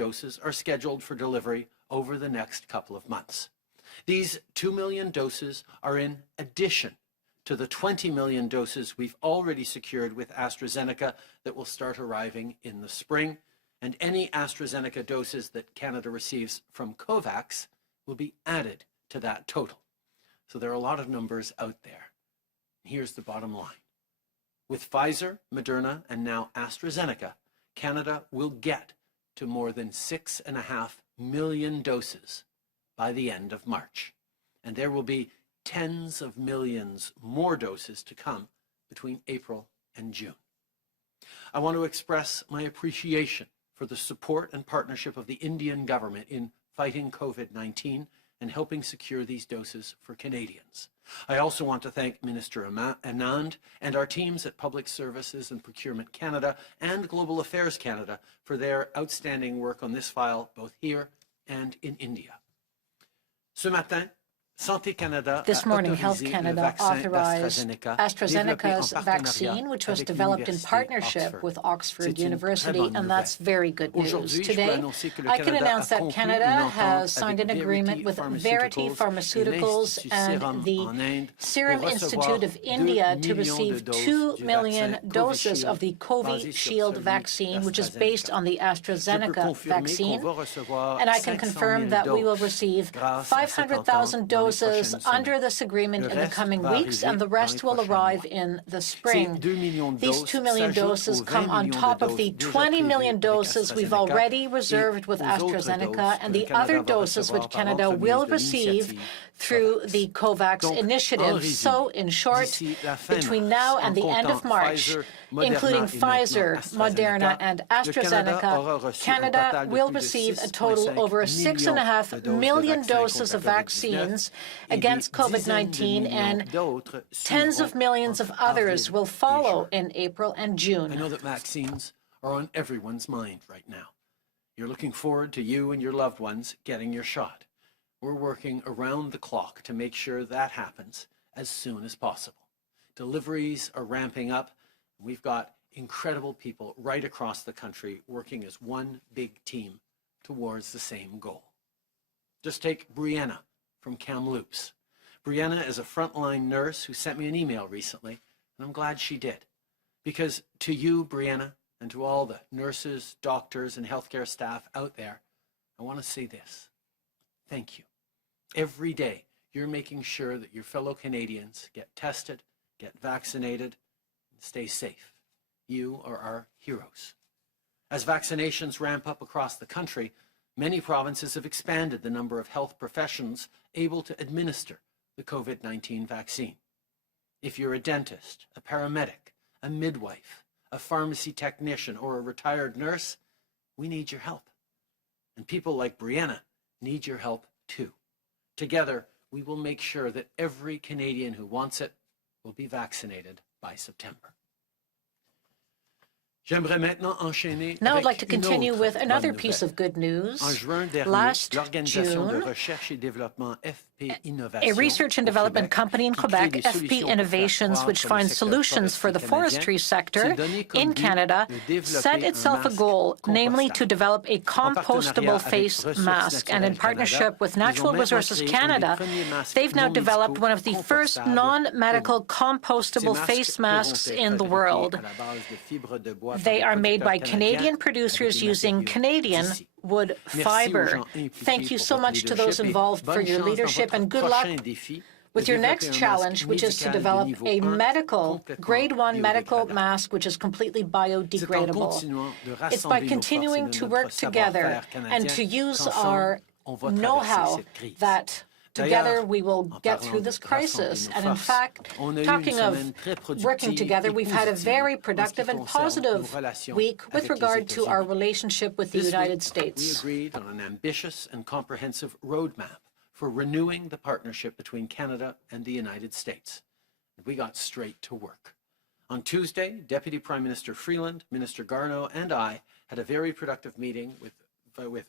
doses are scheduled for delivery over the next couple of months. These 2 million doses are in addition to the 20 million doses we've already secured with AstraZeneca that will start arriving in the spring, and any AstraZeneca doses that Canada receives from COVAX will be added to that total. So there are a lot of numbers out there. Here's the bottom line. With Pfizer, Moderna, and now AstraZeneca, Canada will get to more than 6.5 million doses by the end of March. And there will be tens of millions more doses to come between April and June. I want to express my appreciation for the support and partnership of the Indian government in fighting COVID-19 and helping secure these doses for Canadians. I also want to thank Minister Anand and our teams at Public Services and Procurement Canada and Global Affairs Canada for their outstanding work on this file, both here and in India. Ce matin, This morning, Health Canada authorized AstraZeneca's vaccine, which was developed in partnership with Oxford University, and that's very good news. Today, I can announce that Canada has signed an agreement with Verity Pharmaceuticals and the Serum Institute of India to receive 2 million doses of the Covishield vaccine, which is based on the AstraZeneca vaccine. And I can confirm that we will receive 500,000 doses under this agreement in the coming weeks, and the rest will arrive in the spring. These 2 million doses come on top of the 20 million doses we've already reserved with AstraZeneca and the other doses which Canada will receive through the COVAX initiative. So, in short, between now and the end of March, including Pfizer, Moderna, and AstraZeneca, Canada will receive a total over 6.5 million doses of vaccines against COVID-19, and tens of millions of others will follow in April and June. I know that vaccines are on everyone's mind right now. You're looking forward to you and your loved ones getting your shot. We're working around the clock to make sure that happens as soon as possible. Deliveries are ramping up. We've got incredible people right across the country working as one big team towards the same goal. Just take Brianna from Kamloops. Brianna is a frontline nurse who sent me an email recently, and I'm glad she did. Because to you, Brianna, and to all the nurses, doctors, and healthcare staff out there, I want to say this. Thank you. Every day, you're making sure that your fellow Canadians get tested, get vaccinated, and stay safe. You are our heroes. As vaccinations ramp up across the country, many provinces have expanded the number of health professions able to administer the COVID-19 vaccine. If you're a dentist, a paramedic, a midwife, a pharmacy technician, or a retired nurse, we need your help. And people like Brianna need your help too. Together, we will make sure that every Canadian who wants it will be vaccinated by September. Now I'd like to continue with another piece of good news. Last June, a research and development company in Quebec, FP Innovations, which finds solutions for the forestry sector in Canada, set itself a goal, namely to develop a compostable face mask. And in partnership with Natural Resources Canada, they've now developed one of the first non-medical compostable face masks in the world. They are made by Canadian producers using Canadian wood fiber. Thank you so much to those involved for your leadership, and good luck with your next challenge, which is to develop a grade 1 medical mask which is completely biodegradable. It's by continuing to work together and to use our know-how that together we will get through this crisis. And in fact, talking of working together, we've had a very productive and positive week with regard to our relationship with the United States. We agreed on an ambitious and comprehensive roadmap for renewing the partnership between Canada and the United States. And we got straight to work. On Tuesday, Deputy Prime Minister Freeland, Minister Garneau, and I had a very productive meeting with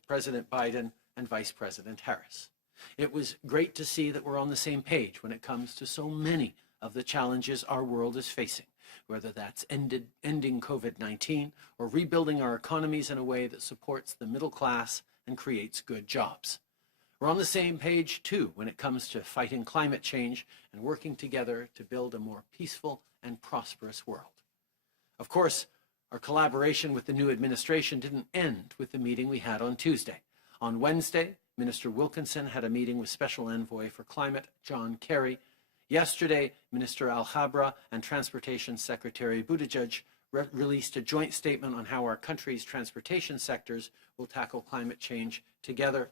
President Biden and Vice President Harris. It was great to see that we're on the same page when it comes to so many of the challenges our world is facing. whether that's ending COVID-19 or rebuilding our economies in a way that supports the middle class and creates good jobs. We're on the same page, too, when it comes to fighting climate change and working together to build a more peaceful and prosperous world. Of course, our collaboration with the new administration didn't end with the meeting we had on Tuesday. On Wednesday, Minister Wilkinson had a meeting with Special Envoy for Climate, John Kerry. Yesterday, Minister Al-Habra and Transportation Secretary Buttigieg released a joint statement on how our country's transportation sectors will tackle climate change together.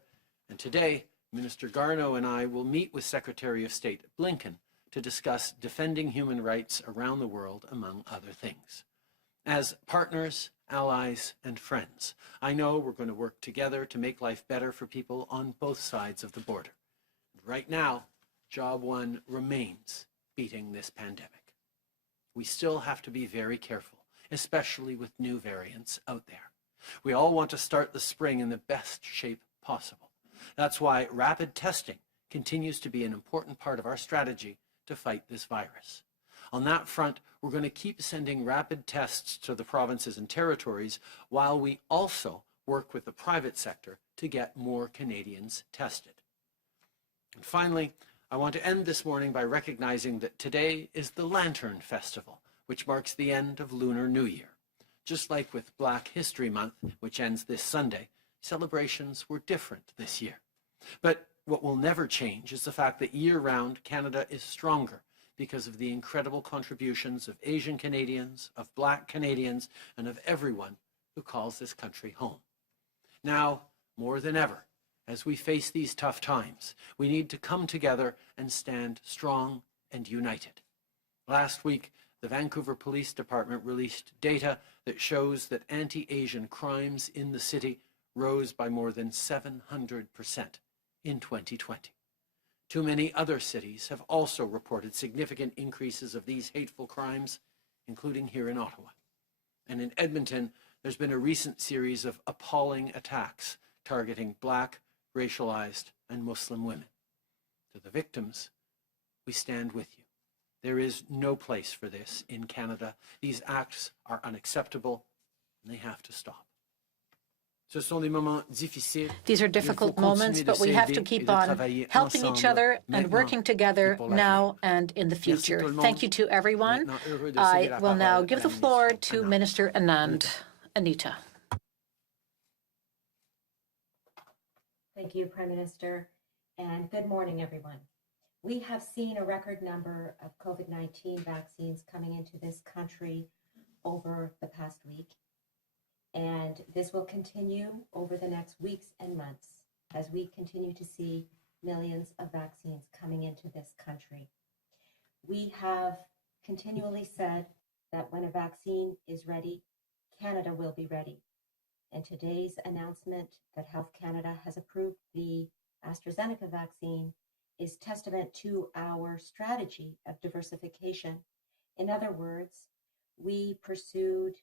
And today, Minister Garneau and I will meet with Secretary of State Blinken to discuss defending human rights around the world, among other things. As partners, allies, and friends, I know we're going to work together to make life better for people on both sides of the border. Right now, job one remains beating this pandemic. We still have to be very careful, especially with new variants out there. We all want to start the spring in the best shape possible. That's why rapid testing continues to be an important part of our strategy to fight this virus. On that front, we're going to keep sending rapid tests to the provinces and territories while we also work with the private sector to get more Canadians tested. And finally, I want to end this morning by recognizing that today is the Lantern Festival, which marks the end of Lunar New Year. Just like with Black History Month, which ends this Sunday, celebrations were different this year. But what will never change is the fact that year-round Canada is stronger because of the incredible contributions of Asian Canadians, of Black Canadians, and of everyone who calls this country home. Now, more than ever, as we face these tough times, we need to come together and stand strong and united. Last week, the Vancouver Police Department released data that shows that anti-Asian crimes in the city rose by more than 700% in 2020. Too many other cities have also reported significant increases of these hateful crimes, including here in Ottawa. And in Edmonton, there's been a recent series of appalling attacks targeting Black, racialized, and Muslim women. To the victims, we stand with you. There is no place for this in Canada. These acts are unacceptable, and they have to stop. These are difficult moments, but we have to keep on helping each other and working together now and in the future. Thank you to everyone. I will now give the floor to Minister Anand. Anita. Thank you, Prime Minister, and good morning, everyone. We have seen a record number of COVID-19 vaccines coming into this country over the past week. And this will continue over the next weeks and months as we continue to see millions of vaccines coming into this country. We have continually said that when a vaccine is ready, Canada will be ready. And today's announcement that Health Canada has approved the AstraZeneca vaccine is testament to our strategy of diversification. In other words, we pursued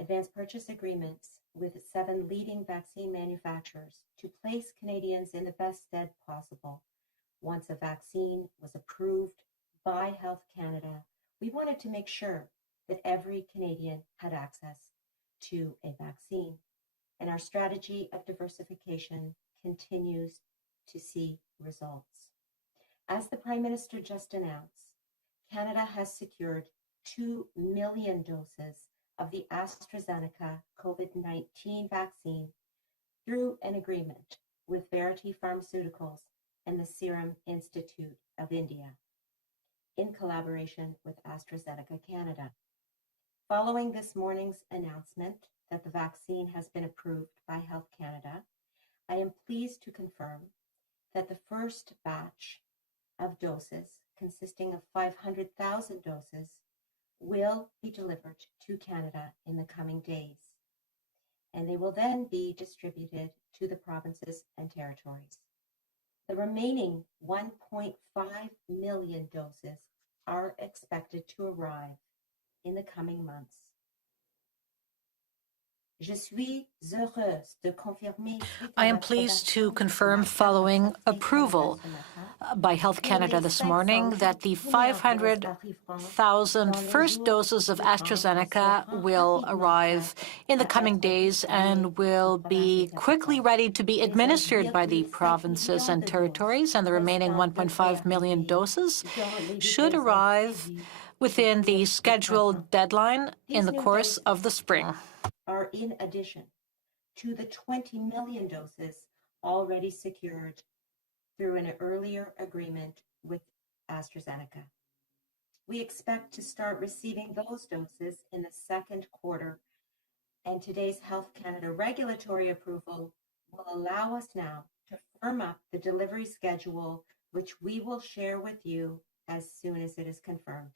advanced purchase agreements with 7 leading vaccine manufacturers to place Canadians in the best stead possible. Once a vaccine was approved by Health Canada, we wanted to make sure that every Canadian had access to a vaccine. And our strategy of diversification continues to see results. As the Prime Minister just announced, Canada has secured 2 million doses of the AstraZeneca COVID-19 vaccine through an agreement with Verity Pharmaceuticals and the Serum Institute of India, in collaboration with AstraZeneca Canada. Following this morning's announcement that the vaccine has been approved by Health Canada, I am pleased to confirm that the first batch of doses, consisting of 500,000 doses, will be delivered to Canada in the coming days, and they will then be distributed to the provinces and territories. The remaining 1.5 million doses are expected to arrive in the coming months. I am pleased to confirm, following approval by Health Canada this morning that the 500,000 first doses of AstraZeneca will arrive in the coming days and will be quickly ready to be administered by the provinces and territories, and the remaining 1.5 million doses should arrive within the scheduled deadline in the course of the spring. Are in addition to the 20 million doses already secured through an earlier agreement with AstraZeneca. We expect to start receiving those doses in the second quarter, and today's Health Canada regulatory approval will allow us now to firm up the delivery schedule, which we will share with you as soon as it is confirmed.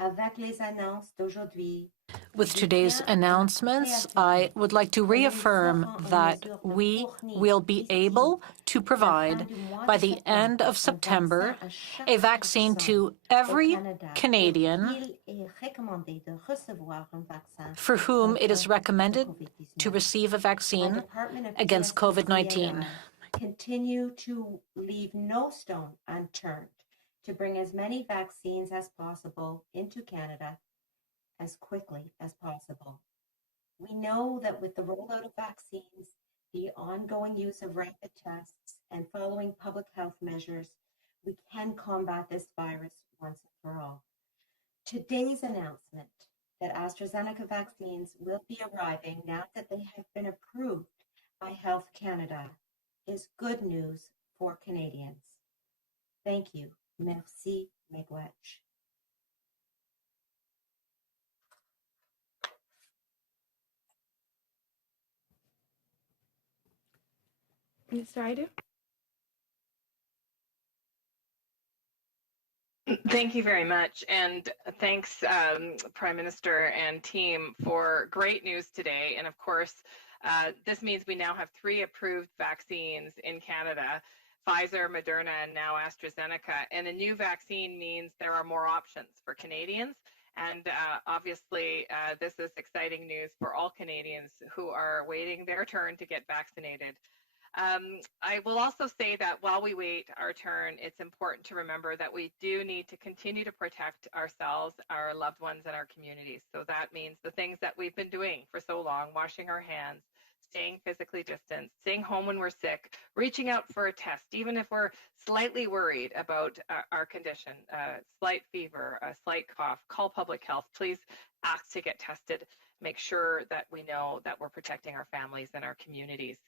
Avec les annonces d'aujourd'hui, with today's announcements, I would like to reaffirm that we will be able to provide, by the end of September, a vaccine to every Canadian for whom it is recommended to receive a vaccine against COVID-19. Continue to leave no stone unturned to bring as many vaccines as possible into Canada as quickly as possible. We know that with the rollout of vaccines, the ongoing use of rapid tests, and following public health measures, we can combat this virus once and for all. Today's announcement that AstraZeneca vaccines will be arriving now that they have been approved by Health Canada is good news for Canadians. Thank you. Merci, miigwech. Mr. Idu? Thank you very much, and thanks, Prime Minister and team, for great news today. And of course, this means we now have 3 approved vaccines in Canada: Pfizer, Moderna, and now AstraZeneca. And a new vaccine means there are more options for Canadians. And obviously, this is exciting news for all Canadians who are waiting their turn to get vaccinated. I will also say that while we wait our turn, it's important to remember that we do need to continue to protect ourselves, our loved ones, and our communities. So that means the things that we've been doing for so long: washing our hands, staying physically distanced, staying home when we're sick, reaching out for a test, even if we're slightly worried about our condition, slight fever, a slight cough, call public health. Please ask to get tested. Make sure that we know that we're protecting our families and our communities.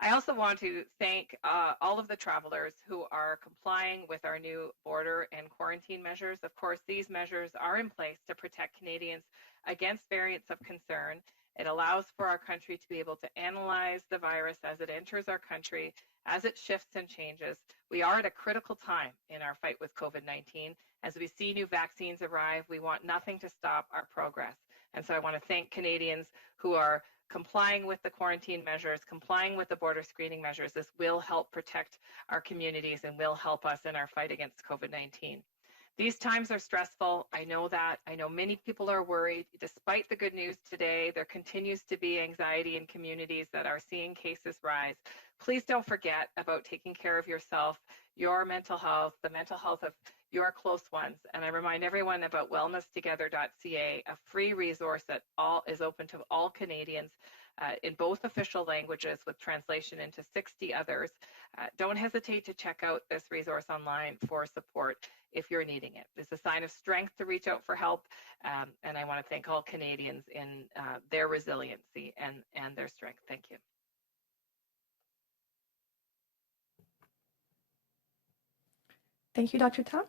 I also want to thank all of the travelers who are complying with our new border and quarantine measures. Of course, these measures are in place to protect Canadians against variants of concern. It allows for our country to be able to analyze the virus as it enters our country, as it shifts and changes. We are at a critical time in our fight with COVID-19. As we see new vaccines arrive, we want nothing to stop our progress. And so I want to thank Canadians who are complying with the quarantine measures, complying with the border screening measures. This will help protect our communities and will help us in our fight against COVID-19. These times are stressful. I know that. I know many people are worried. Despite the good news today, there continues to be anxiety in communities that are seeing cases rise. Please don't forget about taking care of yourself, your mental health, the mental health of your close ones. And I remind everyone about wellnesstogether.ca, a free resource that is open to all Canadians in both official languages with translation into 60 others. Don't hesitate to check out this resource online for support if you're needing it. It's a sign of strength to reach out for help, and I want to thank all Canadians in their resiliency and their strength. Thank you. Thank you, Dr. Tam.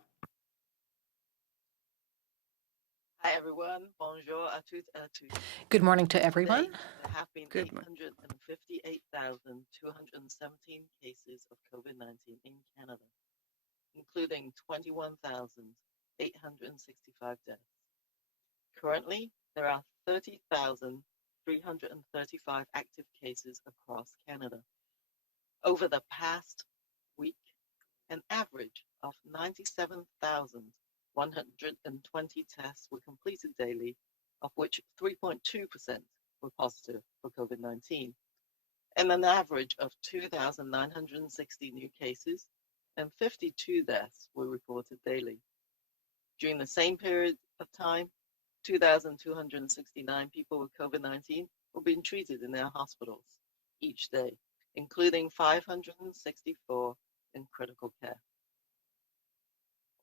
Hi, everyone. Bonjour à toutes et à tous. Good morning to everyone. There have been 858,217 cases of COVID-19 in Canada, including 21,865 deaths. Currently, there are 30,335 active cases across Canada. Over the past week, an average of 97,120 tests were completed daily, of which 3.2% were positive for COVID-19, and an average of 2,960 new cases and 52 deaths were reported daily. During the same period of time, 2,269 people with COVID-19 were being treated in their hospitals each day, including 564 in critical care.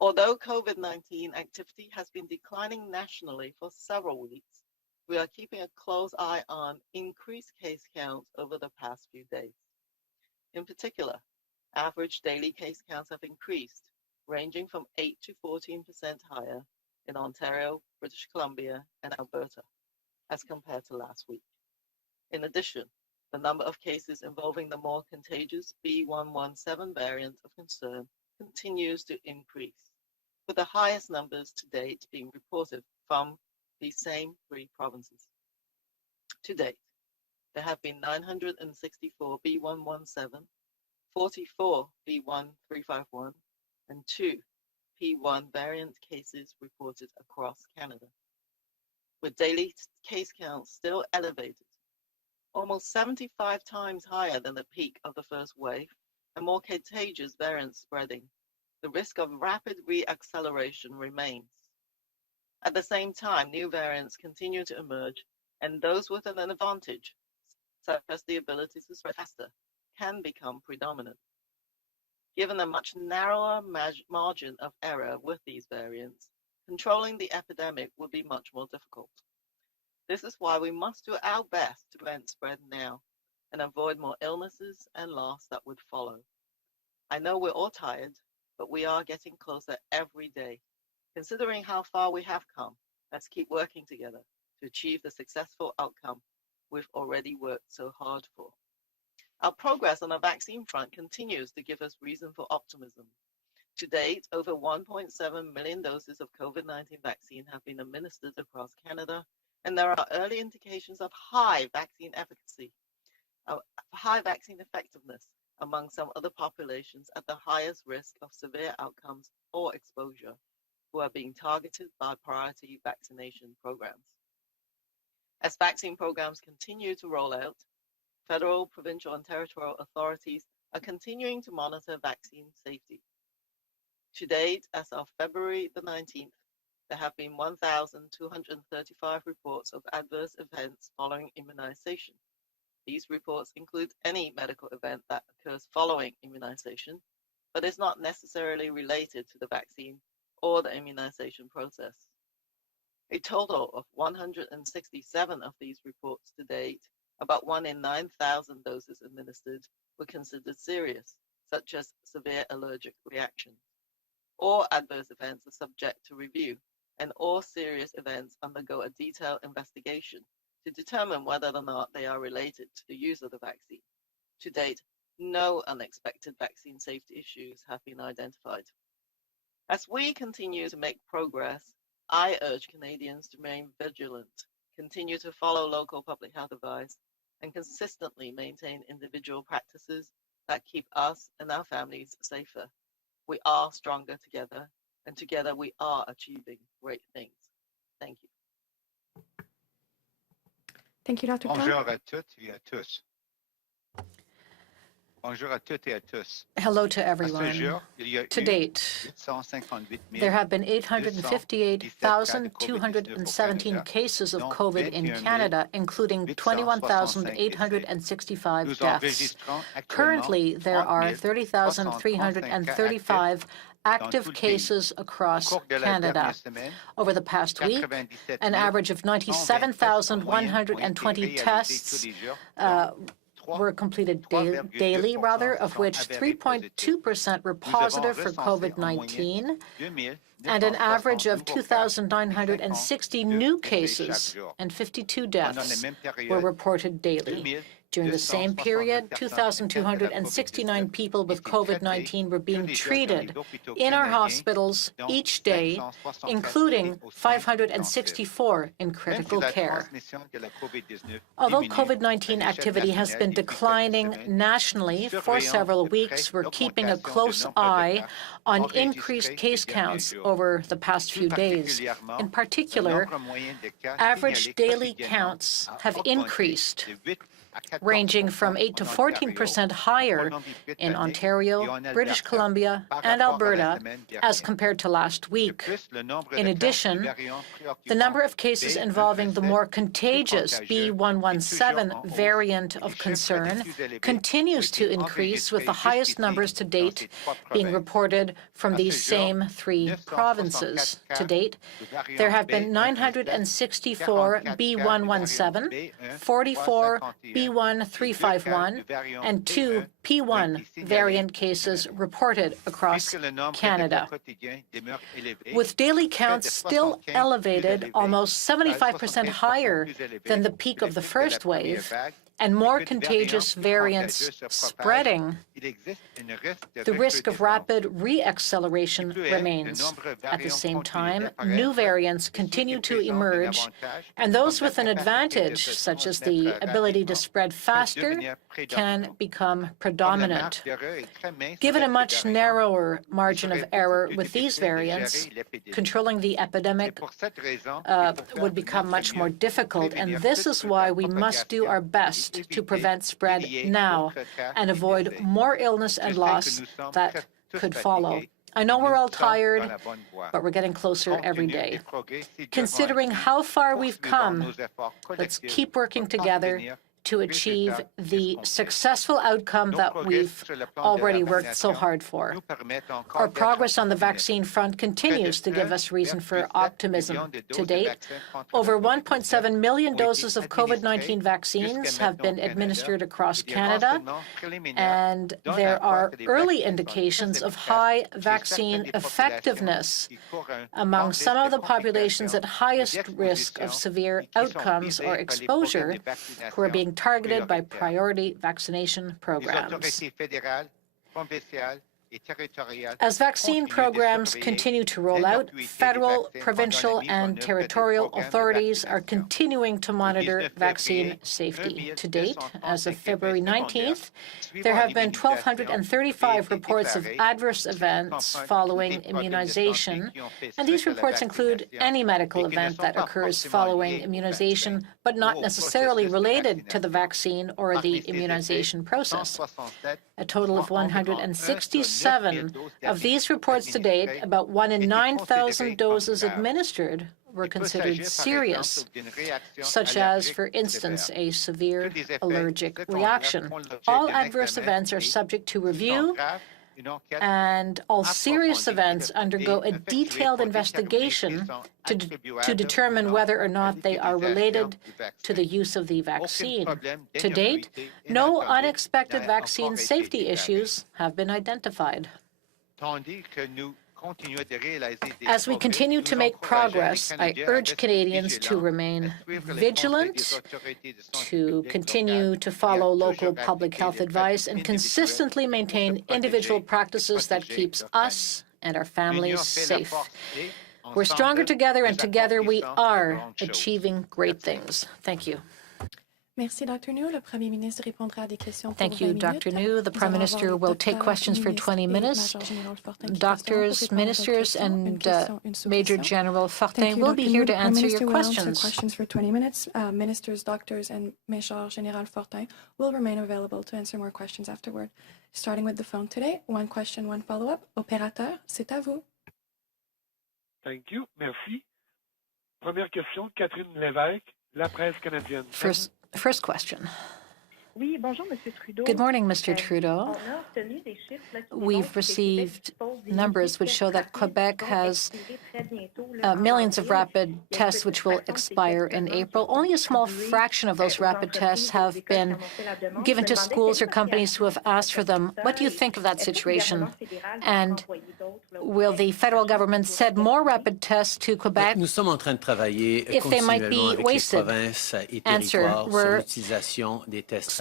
Although COVID-19 activity has been declining nationally for several weeks, we are keeping a close eye on increased case counts over the past few days. In particular, average daily case counts have increased, ranging from 8 to 14% higher in Ontario, British Columbia, and Alberta, as compared to last week. In addition, the number of cases involving the more contagious B.1.1.7 variant of concern continues to increase, with the highest numbers to date being reported from these same three provinces. To date, there have been 964 B.1.1.7, 44 B.1.351, and 2 P1 variant cases reported across Canada. With daily case counts still elevated, almost 75 times higher than the peak of the first wave, and more contagious variants spreading, the risk of rapid re-acceleration remains. At the same time, new variants continue to emerge, and those with an advantage, such as the ability to spread faster, can become predominant. Given a much narrower margin of error with these variants, controlling the epidemic would be much more difficult. This is why we must do our best to prevent spread now and avoid more illnesses and loss that would follow. I know we're all tired, but we are getting closer every day. Considering how far we have come, let's keep working together to achieve the successful outcome we've already worked so hard for. Our progress on the vaccine front continues to give us reason for optimism. To date, over 1.7 million doses of COVID-19 vaccine have been administered across Canada, and there are early indications of high vaccine effectiveness among some other populations at the highest risk of severe outcomes or exposure, who are being targeted by priority vaccination programs. As vaccine programs continue to roll out, federal, provincial, and territorial authorities are continuing to monitor vaccine safety. To date, as of February the 19th, there have been 1,235 reports of adverse events following immunization. These reports include any medical event that occurs following immunization, but is not necessarily related to the vaccine or the immunization process. A total of 167 of these reports to date, about 1 in 9,000 doses administered, were considered serious, such as severe allergic reactions. All adverse events are subject to review, and all serious events undergo a detailed investigation to determine whether or not they are related to the use of the vaccine. To date, no unexpected vaccine safety issues have been identified. As we continue to make progress, I urge Canadians to remain vigilant, continue to follow local public health advice, and consistently maintain individual practices that keep us and our families safer. We are stronger together, and together we are achieving great things. Thank you. Thank you, Dr. Tom. Bonjour à toutes et à tous. Bonjour à toutes et à tous. Hello to everyone. To date, there have been 858,217 cases of COVID in Canada, including 21,865 deaths. Currently, there are 30,335 active cases across Canada. Over the past week, an average of 97,120 tests were completed daily, of which 3.2% were positive for COVID-19, and an average of 2,960 new cases and 52 deaths were reported daily. During the same period, 2,269 people with COVID-19 were being treated in our hospitals each day, including 564 in critical care. Although COVID-19 activity has been declining nationally for several weeks, we're keeping a close eye on increased case counts over the past few days. In particular, average daily counts have increased ranging from 8 to 14% higher in Ontario, British Columbia, and Alberta as compared to last week. In addition, the number of cases involving the more contagious B.1.1.7 variant of concern continues to increase, with the highest numbers to date being reported from these same three provinces. To date, there have been 964 B.1.1.7, 44 B.1.351, and 2 P1 variant cases reported across Canada. With daily counts still elevated, almost 75% higher than the peak of the first wave, and more contagious variants spreading, the risk of rapid re-acceleration remains. At the same time, new variants continue to emerge, and those with an advantage, such as the ability to spread faster, can become predominant. Given a much narrower margin of error with these variants, controlling the epidemic would become much more difficult, and this is why we must do our best to prevent spread now and avoid more illness and loss that could follow. I know we're all tired, but we're getting closer every day. Considering how far we've come, let's keep working together to achieve the successful outcome that we've already worked so hard for. Our progress on the vaccine front continues to give us reason for optimism. To date, over 1.7 million doses of COVID-19 vaccines have been administered across Canada, and there are early indications of high vaccine effectiveness among some of the populations at highest risk of severe outcomes or exposure who are being targeted by priority vaccination programs. As vaccine programs continue to roll out, federal, provincial, and territorial authorities are continuing to monitor vaccine safety. To date, as of February 19th, there have been 1,235 reports of adverse events following immunization, and these reports include any medical event that occurs following immunization, but not necessarily related to the vaccine or the immunization process. A total of 167 of these reports to date, about 1 in 9,000 doses administered, were considered serious, such as, for instance, a severe allergic reaction. All adverse events are subject to review, and all serious events undergo a detailed investigation to determine whether or not they are related to the use of the vaccine. To date, no unexpected vaccine safety issues have been identified. As we continue to make progress, I urge Canadians to remain vigilant, to continue to follow local public health advice, and consistently maintain individual practices that keeps us and our families safe. We're stronger together, and together we are achieving great things. Thank you. Merci, Dr. New. Le Premier ministre répondra à des questions. Thank you, Dr. New. The Prime Minister will take questions for 20 minutes. Doctors, ministers, and Major General Fortin will be here to answer your questions. Questions for 20 minutes. Ministers, doctors, and Major General Fortin will remain available to answer more questions afterward. Starting with the phone today, one question, one follow-up. Opérateur, c'est à vous. Thank you. Merci. Première question, Catherine Lévesque, La Presse canadienne. First question. Oui, bonjour, Monsieur Trudeau. Good morning, Mr. Trudeau. We've received numbers which show that Quebec has millions of rapid tests which will expire in April. Only a small fraction of those rapid tests have been given to schools or companies who have asked for them. What do you think of that situation? And will the federal government send more rapid tests to Quebec if they might be wasted? Answer, we're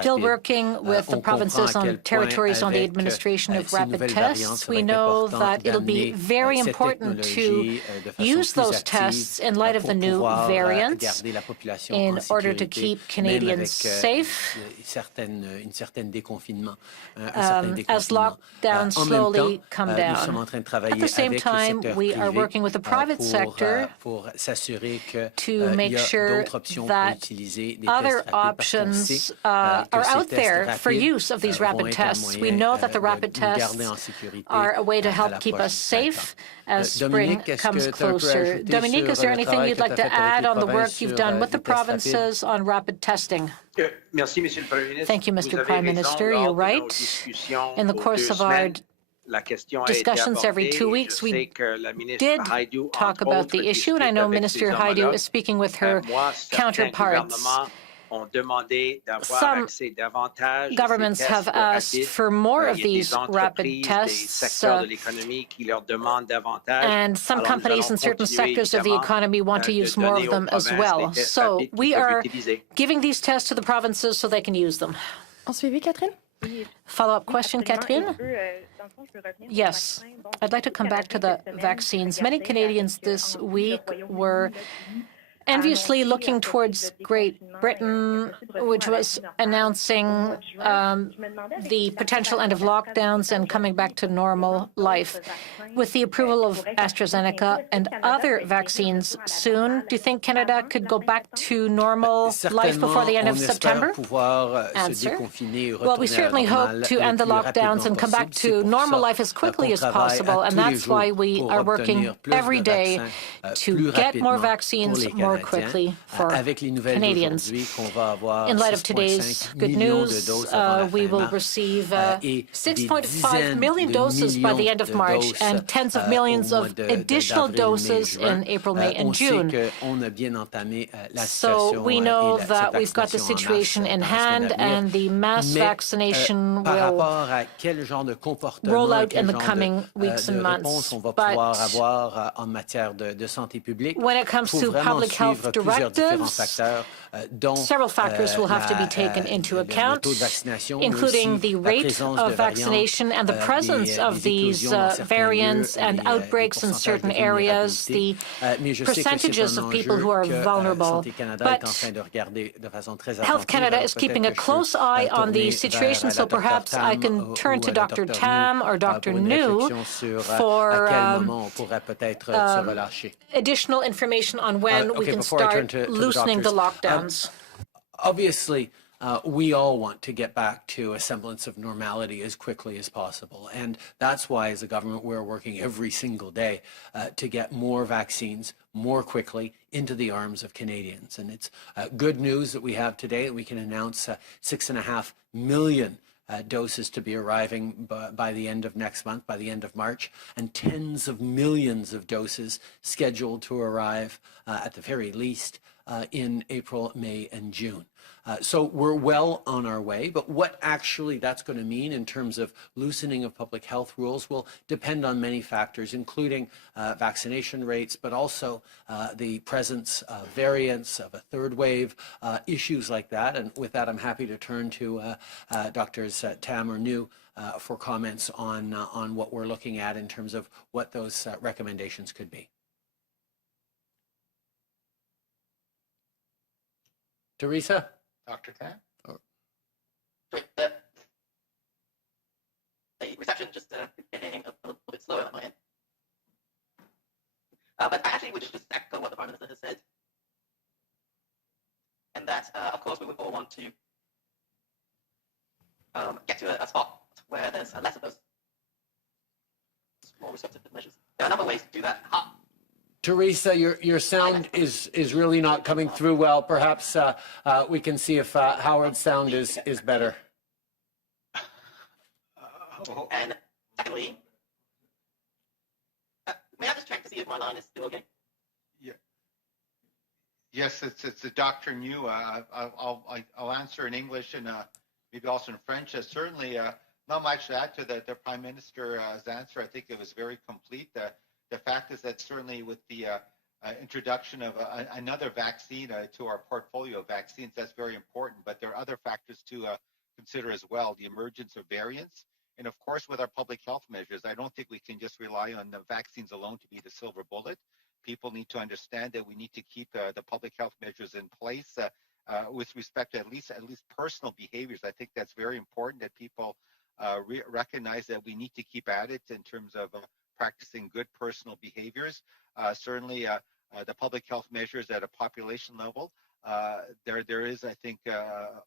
still working with the provinces and territories on the administration of rapid tests. We know that it'll be very important to use those tests in light of the new variants in order to keep Canadians safe as lockdowns slowly come down. At the same time, we are working with the private sector to make sure that other options are out there for use of these rapid tests. We know that the rapid tests are a way to help keep us safe as spring comes closer. Dominique, is there anything you'd like to add on the work you've done with the provinces on rapid testing? Thank you, Mr. Prime Minister. You're right. In the course of our discussions every 2 weeks, we did talk about the issue, and I know Minister Hajdu is speaking with her counterparts. Some governments have asked for more of these rapid tests, and some companies in certain sectors of the economy want to use more of them as well. So we are giving these tests to the provinces so they can use them. Catherine? Follow-up question, Catherine? Yes. I'd like to come back to the vaccines. Many Canadians this week were enviously looking towards Great Britain, which was announcing the potential end of lockdowns and coming back to normal life. With the approval of AstraZeneca and other vaccines soon, do you think Canada could go back to normal life before the end of September? Answer. Well, we certainly hope to end the lockdowns and come back to normal life as quickly as possible, and that's why we are working every day to get more vaccines more quickly for Canadians. In light of today's good news, we will receive 6.5 million doses by the end of March and tens of millions of additional doses in April, May, and June. So we know that we've got the situation in hand, and the mass vaccination will roll out in the coming weeks and months. But when it comes to public health directives, several factors will have to be taken into account, including the rate of vaccination and the presence of these variants and outbreaks in certain areas, the percentages of people who are vulnerable. But Health Canada is keeping a close eye on the situation, so perhaps I can turn to Dr. Tam or Dr. New for additional information on when we can start loosening the lockdowns. Obviously, we all want to get back to a semblance of normality as quickly as possible. And that's why, as a government, we're working every single day to get more vaccines more quickly into the arms of Canadians. And it's good news that we have today that we can announce 6.5 million doses to be arriving by the end of next month, by the end of March, and tens of millions of doses scheduled to arrive at the very least in April, May, and June. So we're well on our way, but what actually that's going to mean in terms of loosening of public health rules will depend on many factors, including vaccination rates, but also the presence of variants, of a third wave, issues like that. And with that, I'm happy to turn to Drs. Tam or New for comments on what we're looking at in terms of what those recommendations could be. Teresa? Dr. Tam? Sorry, the reception just getting a little bit slower on my end. But I actually would just echo what the Prime Minister has said. And that, of course, we would all want to get to a spot where there's less of those more restrictive measures. There are a number of ways to do that. Teresa, your sound is really not coming through well. Perhaps we can see if Howard's sound is better. And secondly, may I just check to see if my line is still okay? Yeah. Yes, it's Dr. New. I'll answer in English and maybe also in French. Certainly, not much to add to the Prime Minister's answer. I think it was very complete. The fact is that certainly with the introduction of another vaccine to our portfolio of vaccines, that's very important. But there are other factors to consider as well the emergence of variants. And of course, with our public health measures, I don't think we can just rely on the vaccines alone to be the silver bullet. People need to understand that we need to keep the public health measures in place with respect to at least personal behaviors. I think that's very important that people recognize that we need to keep at it in terms of practicing good personal behaviors. Certainly, the public health measures at a population level, there is, I think,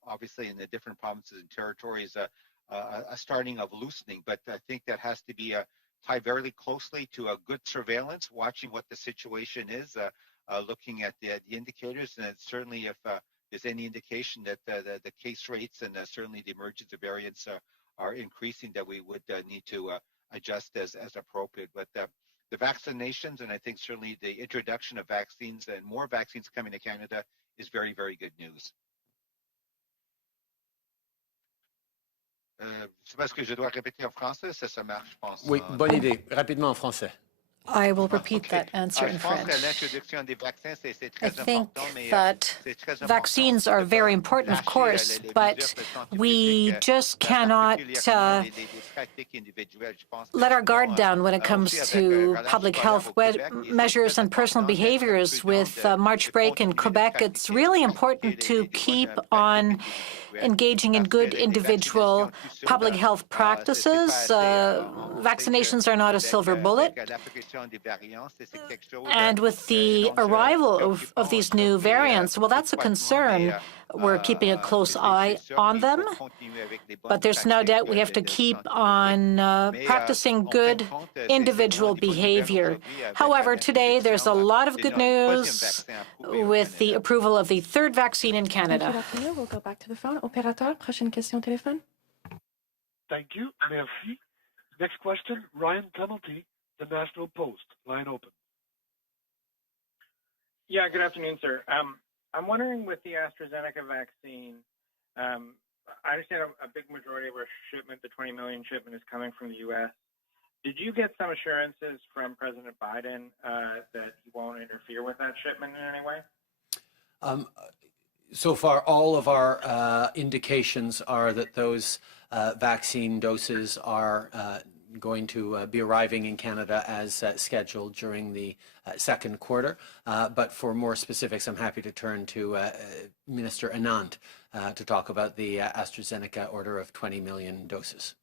obviously in the different provinces and territories, a starting of loosening, but I think that has to be tied very closely to a good surveillance, watching what the situation is, looking at the indicators, and certainly if there's any indication that the case rates and certainly the emergence of variants are increasing, that we would need to adjust as appropriate. But the vaccinations, and I think certainly the introduction of vaccines and more vaccines coming to Canada is very, very good news. Je sais pas ce que je dois répéter en français, ça marche, je pense. Oui, bonne idée. Rapidement en français. I will repeat that answer in French. I think that vaccines are very important, of course, but we just cannot let our guard down when it comes to public health measures and personal behaviors. With March break in Quebec, it's really important to keep on engaging in good individual public health practices. Vaccinations are not a silver bullet. And with the arrival of these new variants, well, that's a concern. We're keeping a close eye on them, but there's no doubt we have to keep on practicing good individual behavior. However, today there's a lot of good news with the approval of the third vaccine in Canada. We'll go back to the phone. Opérateur, prochaine question au téléphone. Thank you. Merci. Next question, Ryan Clemente, The National Post. Line open. Yeah, good afternoon, sir. I'm wondering with the AstraZeneca vaccine, I understand a big majority of our shipment, the 20 million shipment, is coming from the U.S. Did you get some assurances from President Biden that he won't interfere with that shipment in any way? So far, all of our indications are that those vaccine doses are going to be arriving in Canada as scheduled during the second quarter. But for more specifics, I'm happy to turn to Minister Anand to talk about the AstraZeneca order of 20 million doses.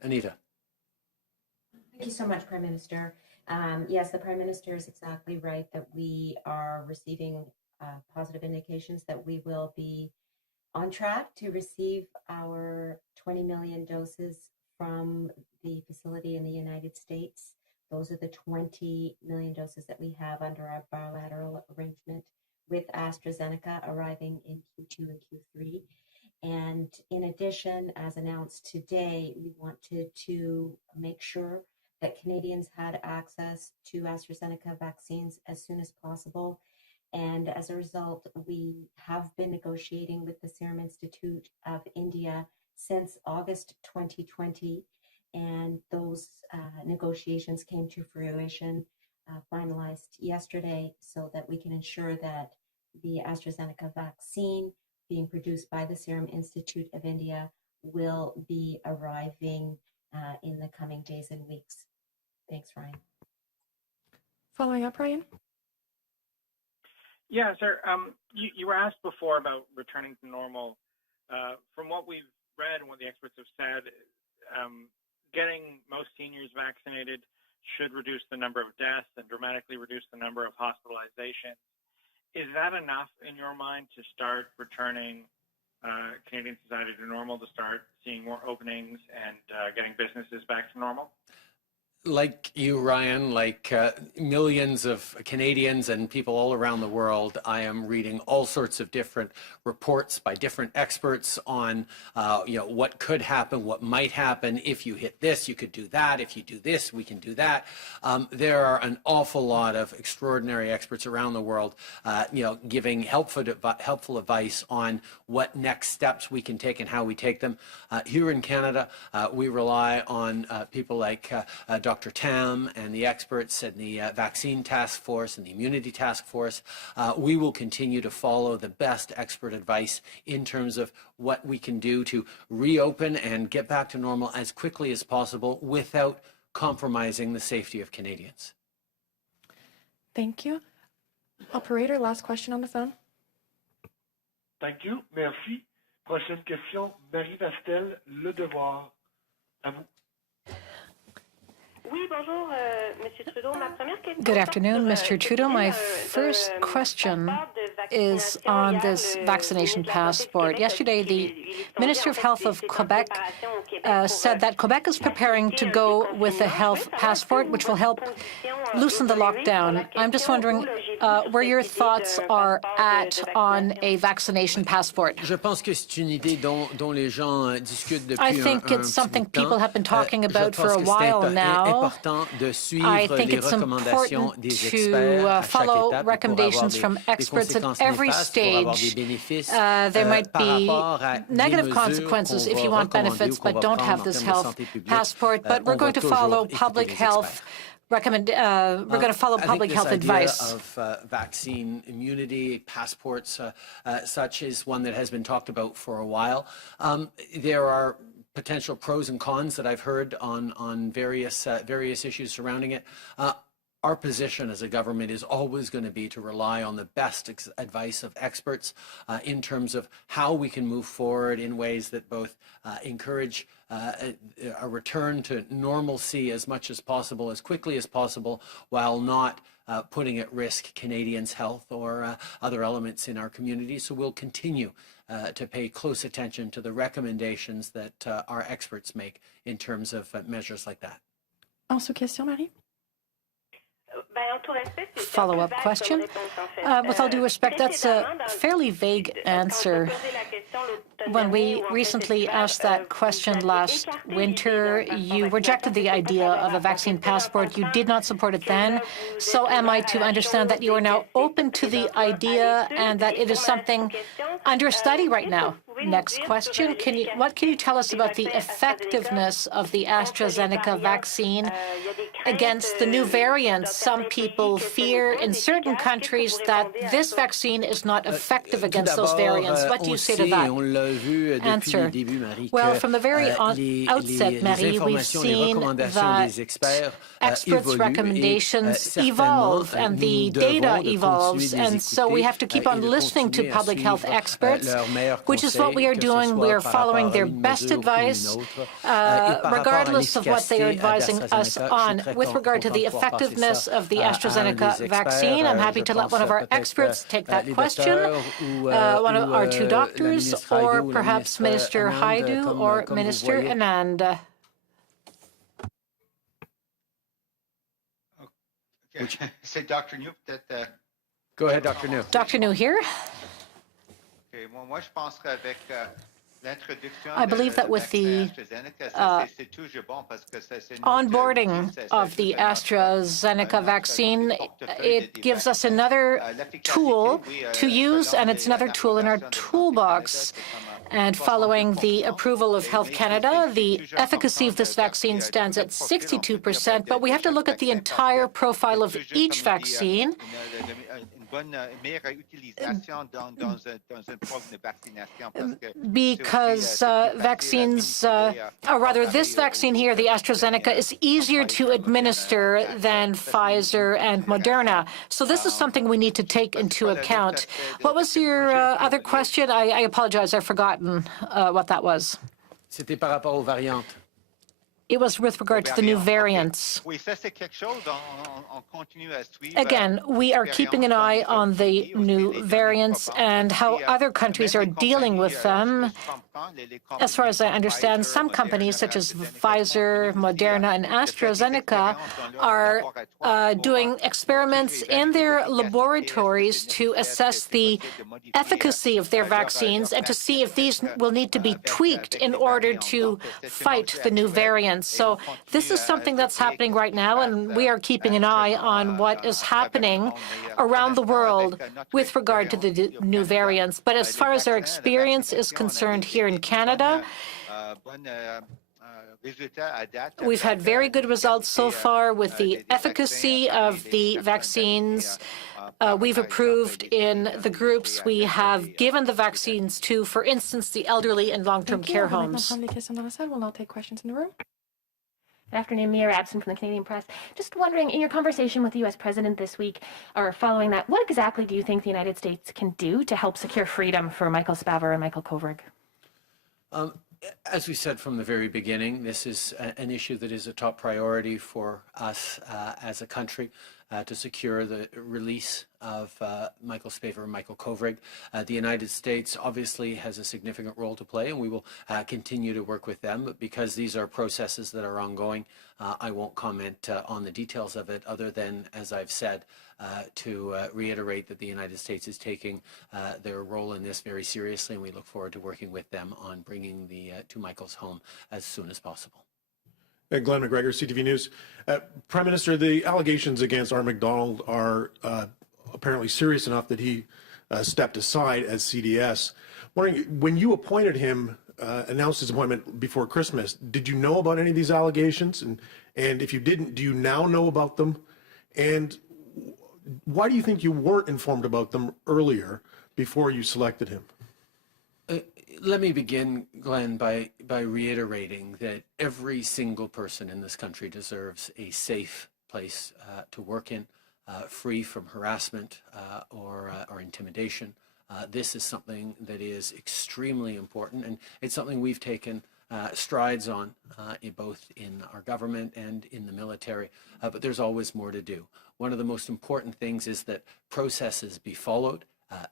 Anita. Thank you so much, Prime Minister. Yes, the Prime Minister is exactly right that we are receiving positive indications that we will be on track to receive our 20 million doses from the facility in the United States. Those are the 20 million doses that we have under our bilateral arrangement with AstraZeneca arriving in Q2 and Q3. And in addition, as announced today, we wanted to make sure that Canadians had access to AstraZeneca vaccines as soon as possible. And as a result, we have been negotiating with the Serum Institute of India since August 2020. And those negotiations came to fruition, finalized yesterday, so that we can ensure that the AstraZeneca vaccine being produced by the Serum Institute of India will be arriving in the coming days and weeks. Thanks, Ryan. Following up, Ryan? Yeah, sir. You were asked before about returning to normal. From what we've read and what the experts have said, getting most seniors vaccinated should reduce the number of deaths and dramatically reduce the number of hospitalizations. Is that enough in your mind to start returning Canadian society to normal, to start seeing more openings and getting businesses back to normal? Like you, Ryan, like millions of Canadians and people all around the world, I am reading all sorts of different reports by different experts on, what could happen, what might happen. If you hit this, you could do that. If you do this, we can do that. There are an awful lot of extraordinary experts around the world, giving helpful advice on what next steps we can take and how we take them. Here in Canada, we rely on people like Dr. Dr. Tam and the experts and the vaccine task force and the immunity task force, we will continue to follow the best expert advice in terms of what we can do to reopen and get back to normal as quickly as possible without compromising the safety of Canadians. Thank you. Operator, last question on the phone. Thank you. Merci. Prochaine question, Marie Vastel, Le Devoir. À vous. Good afternoon, Mr. Trudeau. My first question is on this vaccination passport. Yesterday, the Minister of Health of Quebec said that Quebec is preparing to go with a health passport, which will help loosen the lockdown. I'm just wondering where your thoughts are at on a vaccination passport. I think it's something people have been talking about for a while now. I think it's important to follow recommendations from experts at every stage. There might be negative consequences if you want benefits but don't have this health passport, but we're going to follow public health we're going to follow public health advice. Of vaccine immunity passports, such is one that has been talked about for a while. There are potential pros and cons that I've heard on various issues surrounding it. Our position as a government is always going to be to rely on the best advice of experts in terms of how we can move forward in ways that both encourage a return to normalcy as much as possible, as quickly as possible, while not putting at risk Canadians' health or other elements in our community. So we'll continue to pay close attention to the recommendations that our experts make in terms of measures like that. En sous-question, Marie? Follow-up question. With all due respect, that's a fairly vague answer. When we recently asked that question last winter, you rejected the idea of a vaccine passport. You did not support it then. So am I to understand that you are now open to the idea and that it is something under study right now? Next question. What can you tell us about the effectiveness of the AstraZeneca vaccine against the new variants? Some people fear in certain countries that this vaccine is not effective against those variants. What do you say to that? Answer. Well, from the very outset, Marie, we've seen that experts' recommendations evolve and the data evolves. And so we have to keep on listening to public health experts, which is what we are doing. We are following their best advice, regardless of what they are advising us on. With regard to the effectiveness of the AstraZeneca vaccine, I'm happy to let one of our experts take that question, one of our two doctors, or perhaps Minister Haidu or Minister Anand. Say Dr. New, that. Go ahead, Dr. New. Dr. New here. I believe that with the onboarding of the AstraZeneca vaccine, it gives us another tool to use, and it's another tool in our toolbox. And following the approval of Health Canada, the efficacy of this vaccine stands at 62%, but we have to look at the entire profile of each vaccine. Because vaccines, or rather this vaccine here, the AstraZeneca, is easier to administer than Pfizer and Moderna. So this is something we need to take into account. What was your other question? I apologize, I've forgotten what that was. C'était par rapport aux variantes. It was with regard to the new variants. Again, we are keeping an eye on the new variants and how other countries are dealing with them. As far as I understand, some companies such as Pfizer, Moderna, and AstraZeneca are doing experiments in their laboratories to assess the efficacy of their vaccines and to see if these will need to be tweaked in order to fight the new variants. So this is something that's happening right now, and we are keeping an eye on what is happening around the world with regard to the new variants. But as far as our experience is concerned here in Canada, We've had very good results so far with the efficacy of the vaccines. We've approved in the groups we have given the vaccines to, for instance, the elderly and long-term care homes. We'll now take questions in the room. Good afternoon, Mira Abson from the Canadian Press. Just wondering, in your conversation with the U.S. President this week, or following that, what exactly do you think the United States can do to help secure freedom for Michael Spavor and Michael Kovrig? As we said from the very beginning, this is an issue that is a top priority for us as a country to secure the release of Michael Spavor and Michael Kovrig. The United States obviously has a significant role to play, and we will continue to work with them. But because these are processes that are ongoing, I won't comment on the details of it other than, as I've said, to reiterate that the United States is taking their role in this very seriously, and we look forward to working with them on bringing the two Michaels home as soon as possible. Glenn McGregor, CTV News. Prime Minister, the allegations against Art McDonald are apparently serious enough that he stepped aside as CDS. Wondering, when you appointed him, announced his appointment before Christmas, did you know about any of these allegations? And if you didn't, do you now know about them? And why do you think you weren't informed about them earlier before you selected him? Let me begin, Glenn, by reiterating that every single person in this country deserves a safe place to work in, free from harassment or intimidation. This is something that is extremely important, and it's something we've taken strides on, both in our government and in the military, but there's always more to do. One of the most important things is that processes be followed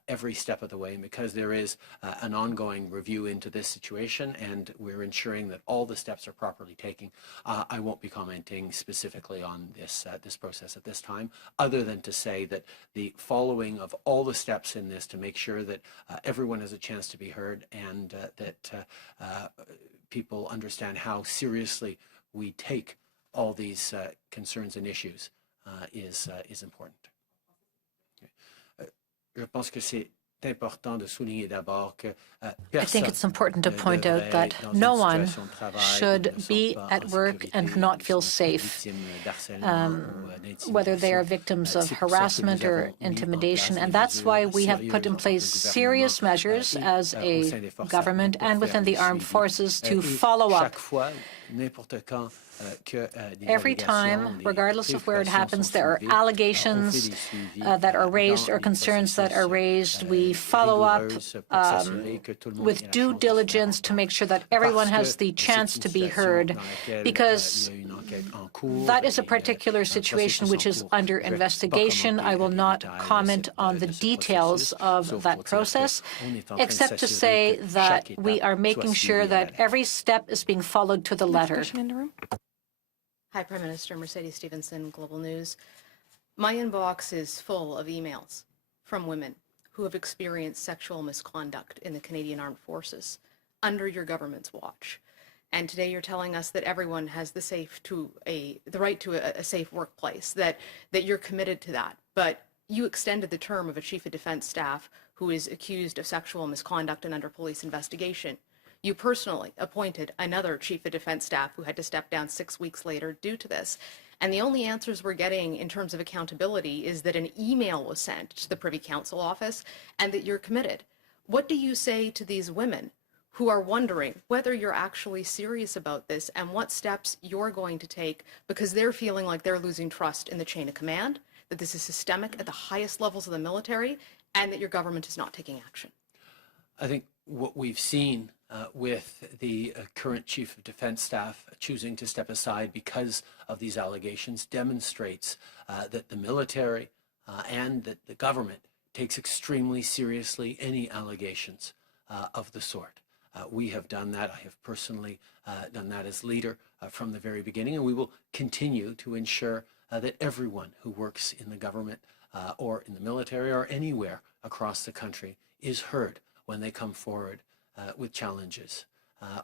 every step of the way, and because there is an ongoing review into this situation and we're ensuring that all the steps are properly taken, I won't be commenting specifically on this process at this time, other than to say that the following of all the steps in this to make sure that everyone has a chance to be heard and that people understand how seriously we take all these concerns and issues is important. Je pense que c'est important de souligner d'abord que I think it's important to point out that no one should be at work and not feel safe, whether they are victims of harassment or intimidation. And that's why we have put in place serious measures as a government and within the armed forces to follow up. Every time, regardless of where it happens, there are allegations that are raised or concerns that are raised. We follow up with due diligence to make sure that everyone has the chance to be heard, because that is a particular situation which is under investigation. I will not comment on the details of that process, except to say that we are making sure that every step is being followed to the letter. Hi, Prime Minister. Mercedes Stevenson, Global News. My inbox is full of emails from women who have experienced sexual misconduct in the Canadian Armed Forces under your government's watch. And today you're telling us that everyone has the right to a safe workplace, that you're committed to that. But you extended the term of a Chief of Defence Staff who is accused of sexual misconduct and under police investigation. You personally appointed another Chief of Defence Staff who had to step down 6 weeks later due to this. And the only answers we're getting in terms of accountability is that an email was sent to the Privy Council office and that you're committed. What do you say to these women who are wondering whether you're actually serious about this and what steps you're going to take, because they're feeling like they're losing trust in the chain of command, that this is systemic at the highest levels of the military, and that your government is not taking action? I think what we've seen with the current Chief of Defence Staff choosing to step aside because of these allegations demonstrates that the military and that the government takes extremely seriously any allegations of the sort. We have done that. I have personally done that as leader from the very beginning, and we will continue to ensure that everyone who works in the government or in the military or anywhere across the country is heard when they come forward with challenges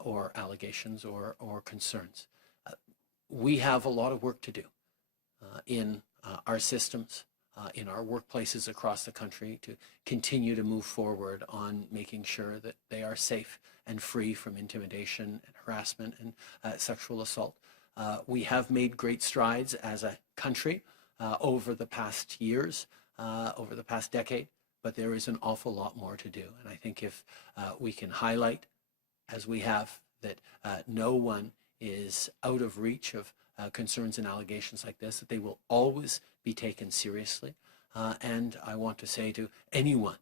or allegations or concerns. We have a lot of work to do in our systems, in our workplaces across the country to continue to move forward on making sure that they are safe and free from intimidation and harassment and sexual assault. We have made great strides as a country over the past years, over the past decade, but there is an awful lot more to do. And I think if we can highlight, as we have, that no one is out of reach of concerns and allegations like this, that they will always be taken seriously. And I want to say to anyone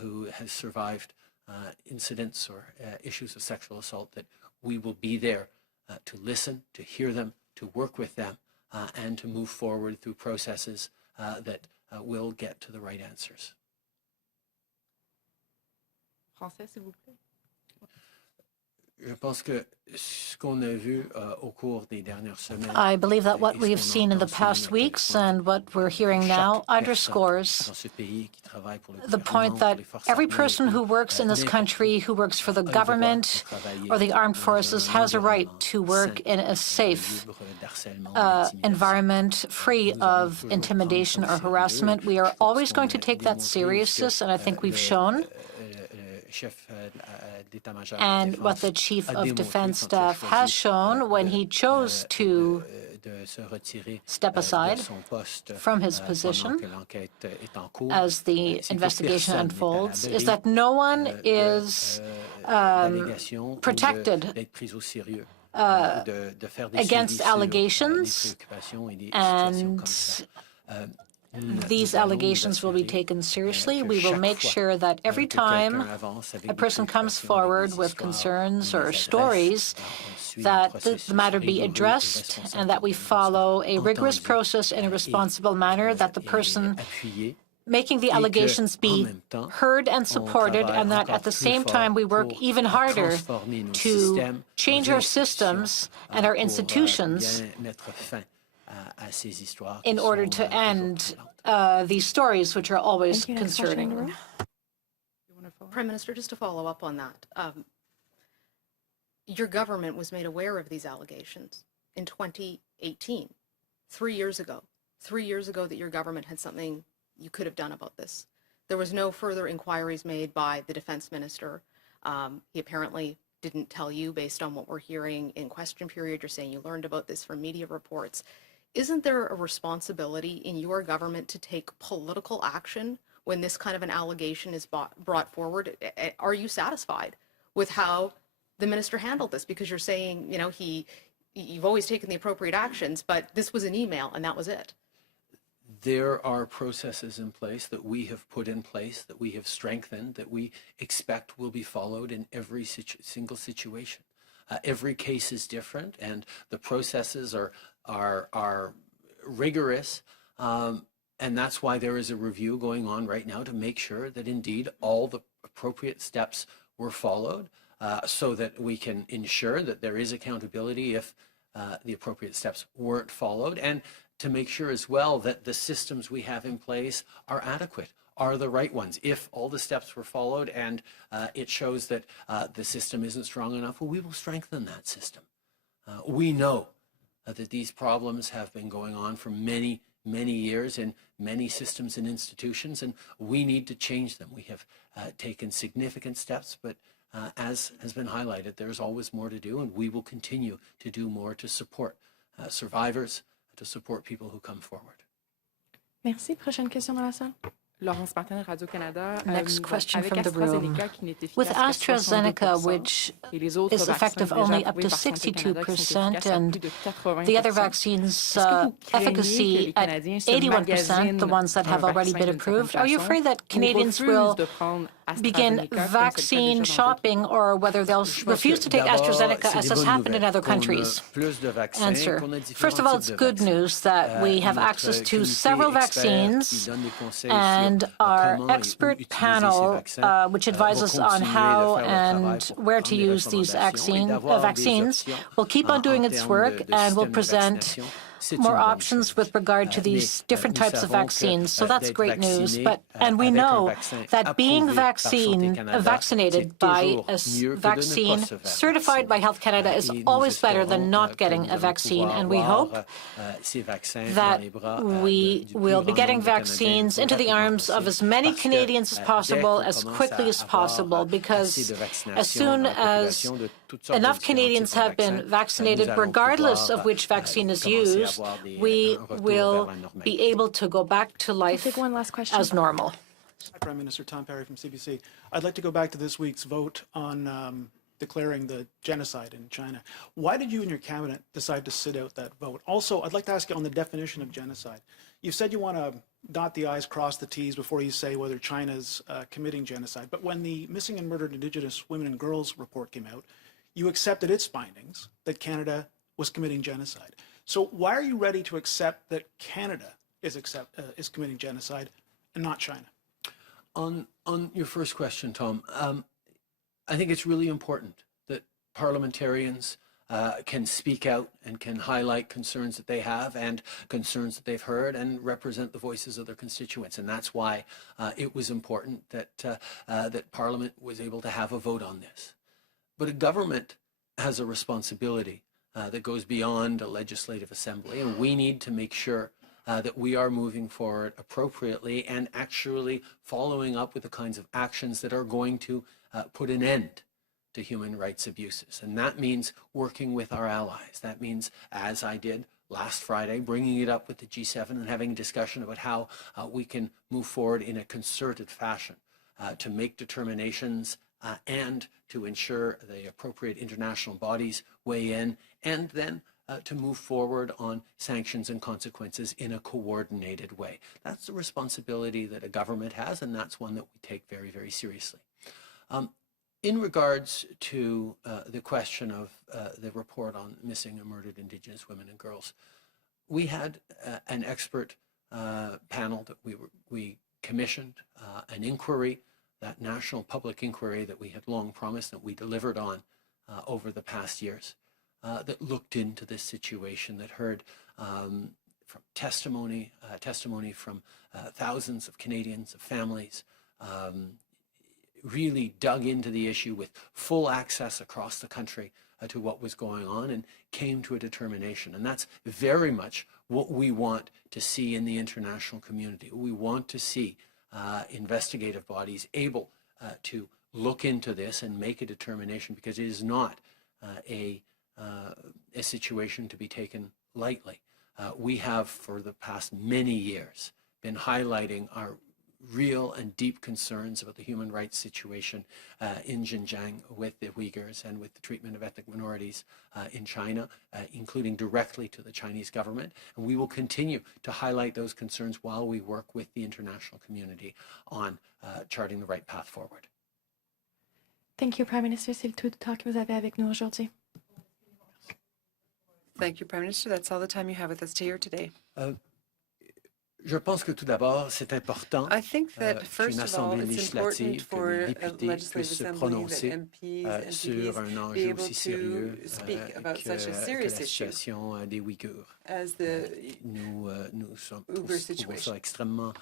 who has survived incidents or issues of sexual assault that we will be there to listen, to hear them, to work with them, and to move forward through processes that will get to the right answers. Français, s'il vous plaît. Je pense que ce qu'on a vu au cours des dernières semaines, I believe that what we've seen in the past weeks and what we're hearing now underscores the point that every person who works in this country, who works for the government or the armed forces, has a right to work in a safe environment, free of intimidation or harassment. We are always going to take that seriously, and I think we've shown. And what the Chief of Defense Staff has shown when he chose to step aside from his position as the investigation unfolds is that no one is protected against allegations, and these allegations will be taken seriously. We will make sure that every time a person comes forward with concerns or stories, that the matter be addressed and that we follow a rigorous process in a responsible manner, that the person making the allegations be heard and supported, and that at the same time we work even harder to change our systems and our institutions in order to end these stories, which are always concerning. Prime Minister, just to follow up on that, your government was made aware of these allegations in 2018, 3 years ago. 3 years ago that your government had something you could have done about this. There was no further inquiries made by the defense minister. He apparently didn't tell you based on what we're hearing in question period. You're saying you learned about this from media reports. Isn't there a responsibility in your government to take political action when this kind of an allegation is brought forward? Are you satisfied with how the minister handled this? Because you're saying, you know, you've always taken the appropriate actions, but this was an email and that was it. There are processes in place that we have put in place, that we have strengthened, that we expect will be followed in every single situation. Every case is different, and the processes are rigorous, and that's why there is a review going on right now to make sure that indeed all the appropriate steps were followed, so that we can ensure that there is accountability if the appropriate steps weren't followed, and to make sure as well that the systems we have in place are adequate, are the right ones. If all the steps were followed and it shows that the system isn't strong enough, well, we will strengthen that system. We know that these problems have been going on for many, many years in many systems and institutions, and we need to change them. We have taken significant steps, but as has been highlighted, there's always more to do, and we will continue to do more to support survivors, to support people who come forward. Merci. Prochaine question dans la salle. Laurence Martin, Radio-Canada. Next question from the room. With AstraZeneca, which is effective only up to 62%, and the other vaccines' efficacy at 81%, the ones that have already been approved, are you afraid that Canadians will begin vaccine shopping, or whether they'll refuse to take AstraZeneca, as has happened in other countries? Answer. First of all, it's good news that we have access to several vaccines, and our expert panel, which advises on how and where to use these vaccines, will keep on doing its work and will present more options with regard to these different types of vaccines. So that's great news. And we know that being vaccinated by a vaccine certified by Health Canada is always better than not getting a vaccine. And we hope that we will be getting vaccines into the arms of as many Canadians as possible, as quickly as possible, because as soon as enough Canadians have been vaccinated, regardless of which vaccine is used, we will be able to go back to life as normal. Hi, Prime Minister. Tom Perry from CBC. I'd like to go back to this week's vote on declaring the genocide in China. Why did you and your cabinet decide to sit out that vote? Also, I'd like to ask you on the definition of genocide. You said you want to dot the I's, cross the T's before you say whether China's committing genocide. But when the Missing and Murdered Indigenous Women and Girls report came out, you accepted its findings that Canada was committing genocide. So why are you ready to accept that Canada is committing genocide and not China? On your first question, Tom, I think it's really important that parliamentarians can speak out and can highlight concerns that they have and concerns that they've heard and represent the voices of their constituents. And that's why it was important that that Parliament was able to have a vote on this. But a government has a responsibility that goes beyond a legislative assembly, and we need to make sure that we are moving forward appropriately and actually following up with the kinds of actions that are going to put an end to human rights abuses. And that means working with our allies. That means, as I did last Friday, bringing it up with the G7 and having a discussion about how we can move forward in a concerted fashion to make determinations and to ensure the appropriate international bodies weigh in, and then to move forward on sanctions and consequences in a coordinated way. That's the responsibility that a government has, and that's one that we take very, very seriously. In regards to the question of the report on missing and murdered Indigenous women and girls, we had an expert panel that we commissioned, an inquiry, that national public inquiry that we had long promised, that we delivered on over the past years, that looked into this situation, that heard from testimony from thousands of Canadians, of families, really dug into the issue with full access across the country to what was going on and came to a determination. And that's very much what we want to see in the international community. We want to see investigative bodies able to look into this and make a determination, because it is not a situation to be taken lightly. We have, for the past many years, been highlighting our real and deep concerns about the human rights situation in Xinjiang with the Uyghurs and with the treatment of ethnic minorities in China, including directly to the Chinese government. And we will continue to highlight those concerns while we work with the international community on charting the right path forward. Thank you, Prime Minister. C'est le tout temps que vous avez avec nous aujourd'hui. Thank you, Prime Minister. That's all the time you have with us here today. Je pense que tout d'abord, c'est important qu'une assemblée législative, que les députés puissent se prononcer sur un enjeu aussi sérieux que la situation des Ouïghours. Nous trouvons ça extrêmement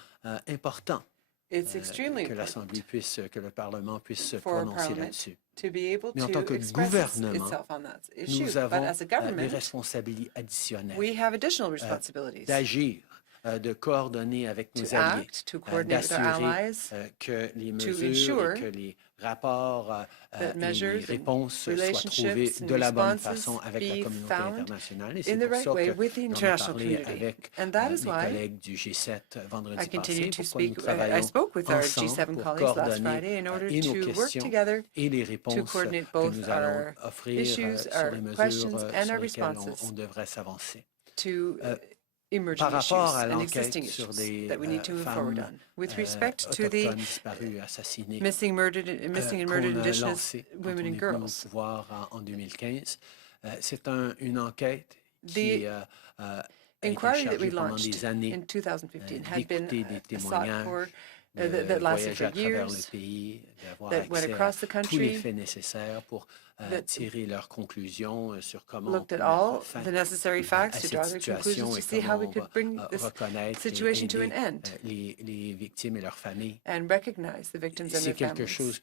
important que l'Assemblée puisse, que le Parlement puisse se prononcer là-dessus. Mais en tant que gouvernement, nous avons des responsabilités additionnelles d'agir, de coordonner avec nos alliés, d'assurer que les mesures et que les rapports et les réponses soient trouvés de la bonne façon avec la communauté internationale. Et c'est pour ça que j'en ai parlé avec mes collègues du G7 vendredi passé, pourquoi nous travaillons ensemble pour coordonner et nos questions et les réponses que nous allons offrir sur les mesures sur lesquelles on devrait s'avancer. Par rapport à l'enquête sur des femmes autochtones disparues, assassinées, qu'on a lancée quand on est venu au pouvoir en 2015, c'est une enquête qui a été chargée pendant des années d'écouter des témoignages, that lasted for years, that went across the country, that looked at all the necessary facts to draw their conclusions to see how we could bring this situation to an end and recognize the victims and their families.